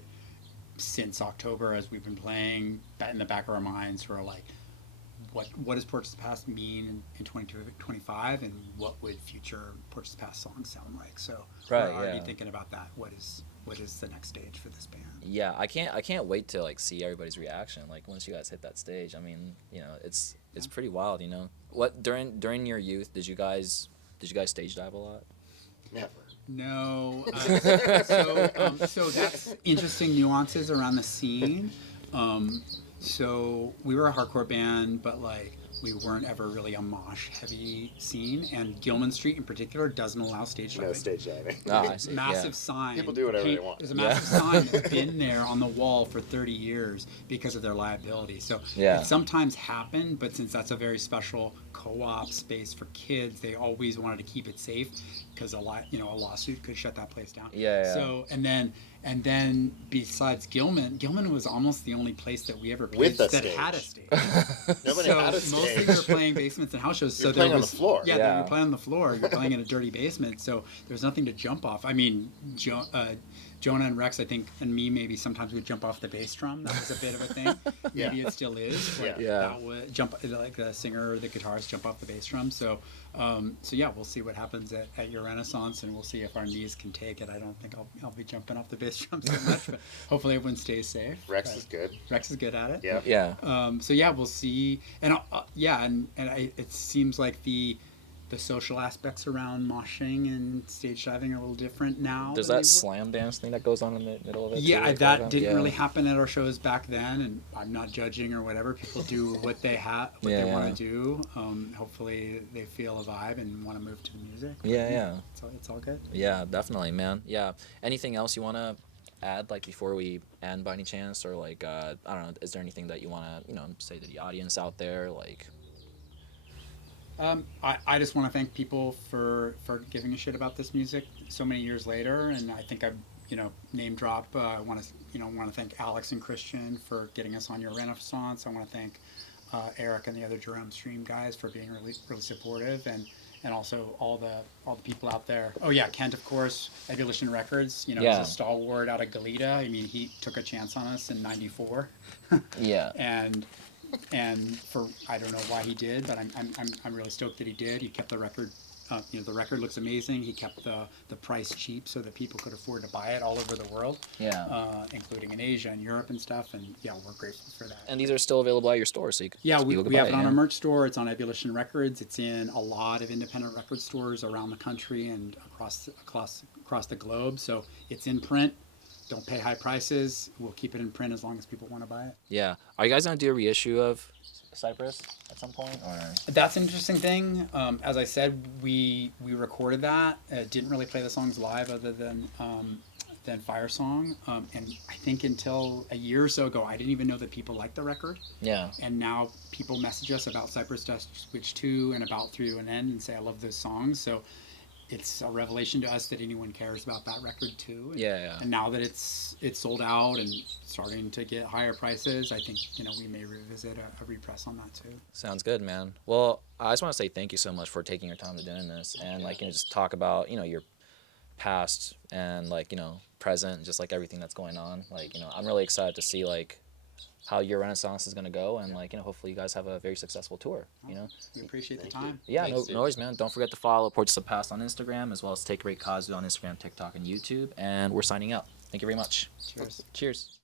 since October, as we've been playing, that in the back of our minds, we're like, what does Portraits of the Past mean in 2025, and what would future Portraits of the Past songs sound like? So we're already thinking about that. What is the next stage for this band? Yeah, I can't wait to like see everybody's reaction. Like once you guys hit that stage, I mean, it's pretty wild. What during your youth did you guys stage dive a lot? Never. No. So that's interesting nuances around the scene. So we were a hardcore band, but like we weren't ever really a mosh heavy scene, and Gilman Street in particular doesn't allow stage diving. No stage diving. I see. Massive sign. People do whatever they want. There's a massive sign that's been there on the wall for 30 years because of their liability. So it sometimes happened, but since that's a very special co-op space for kids, they always wanted to keep it safe because a lawsuit could shut that place down. So and then besides Gilman was almost the only place that we ever played that had a stage. Nobody had a stage. Mostly we were playing basements and house shows. You're playing on the floor. Yeah, you're playing on the floor. You're playing in a dirty basement. So there's nothing to jump off. I mean, Jonah and Rex, I think, and me maybe sometimes would jump off the bass drum. That was a bit of a thing. Maybe it still is. That would jump, like the singer or the guitarist jump off the bass drum. So we'll see what happens at Yr Renissance, and we'll see if our knees can take it. I don't think I'll be jumping off the bass drum so much, but hopefully everyone stays safe. Rex is good. Rex is good at it. Yeah. We'll see. And it seems like the social aspects around moshing and stage diving are a little different now. There's than that they were. slam dance thing that goes on in the middle of it. Yeah, too, like that didn't yeah. really happen at our shows back then, and I'm not judging or whatever. People do what they they want to do. Hopefully, they feel a vibe and want to move to the music. But Yeah. It's all good. Yeah, definitely, man. Yeah. Anything else you want to add, like, before we end by any chance? Or, like, I don't know, is there anything that you want to, say to the audience out there? Like, I just want to thank people for giving a shit about this music so many years later, and I think I name drop. I want to thank Alex and Christian for getting us on Yr Renissance. I want to thank Eric and the other Jerome Stream guys for being really supportive, and also all the people out there. Oh yeah, Kent, of course, Ebullition Records. He's a stalwart out of Goleta. I mean, he took a chance on us in '94. yeah. And for I don't know why he did, but I'm really stoked that he did. He kept the record. The record looks amazing. He kept the price cheap so that people could afford to buy it all over the world. Yeah. Including in Asia and Europe and stuff. And yeah, we're grateful for that. And these are still available at your store, so you can we buy have it on our merch store. It's on Ebullition Records. It's in a lot of independent record stores around the country and across the globe. So it's in print. Don't pay high prices. We'll keep it in print as long as people want to buy it. Yeah. Are you guys gonna do a reissue of Cypress at some point, or? That's an interesting thing. As I said, we recorded that. Didn't really play the songs live other than Fire Song. And I think until a year or so ago, I didn't even know that people liked the record. Yeah. And now people message us about Cypress Dust Switch 2 and about Through an End and say, I love those songs. So it's a revelation to us that anyone cares about that record too. Yeah. And now that it's sold out and starting to get higher prices, I think we may revisit a repress on that too. Sounds good, man. Well, I just want to say thank you so much for taking your time to doing this, and just talk about your past and present, and just everything that's going on. I'm really excited to see how Yr Renissance is going to go, and hopefully you guys have a very successful tour. We appreciate the time. Yeah, no worries, man. Don't forget to follow Portraits of the Past on Instagram, as well as TakeBreakKazu on Instagram, TikTok, and YouTube. And we're signing out. Thank you very much. Cheers. Cheers.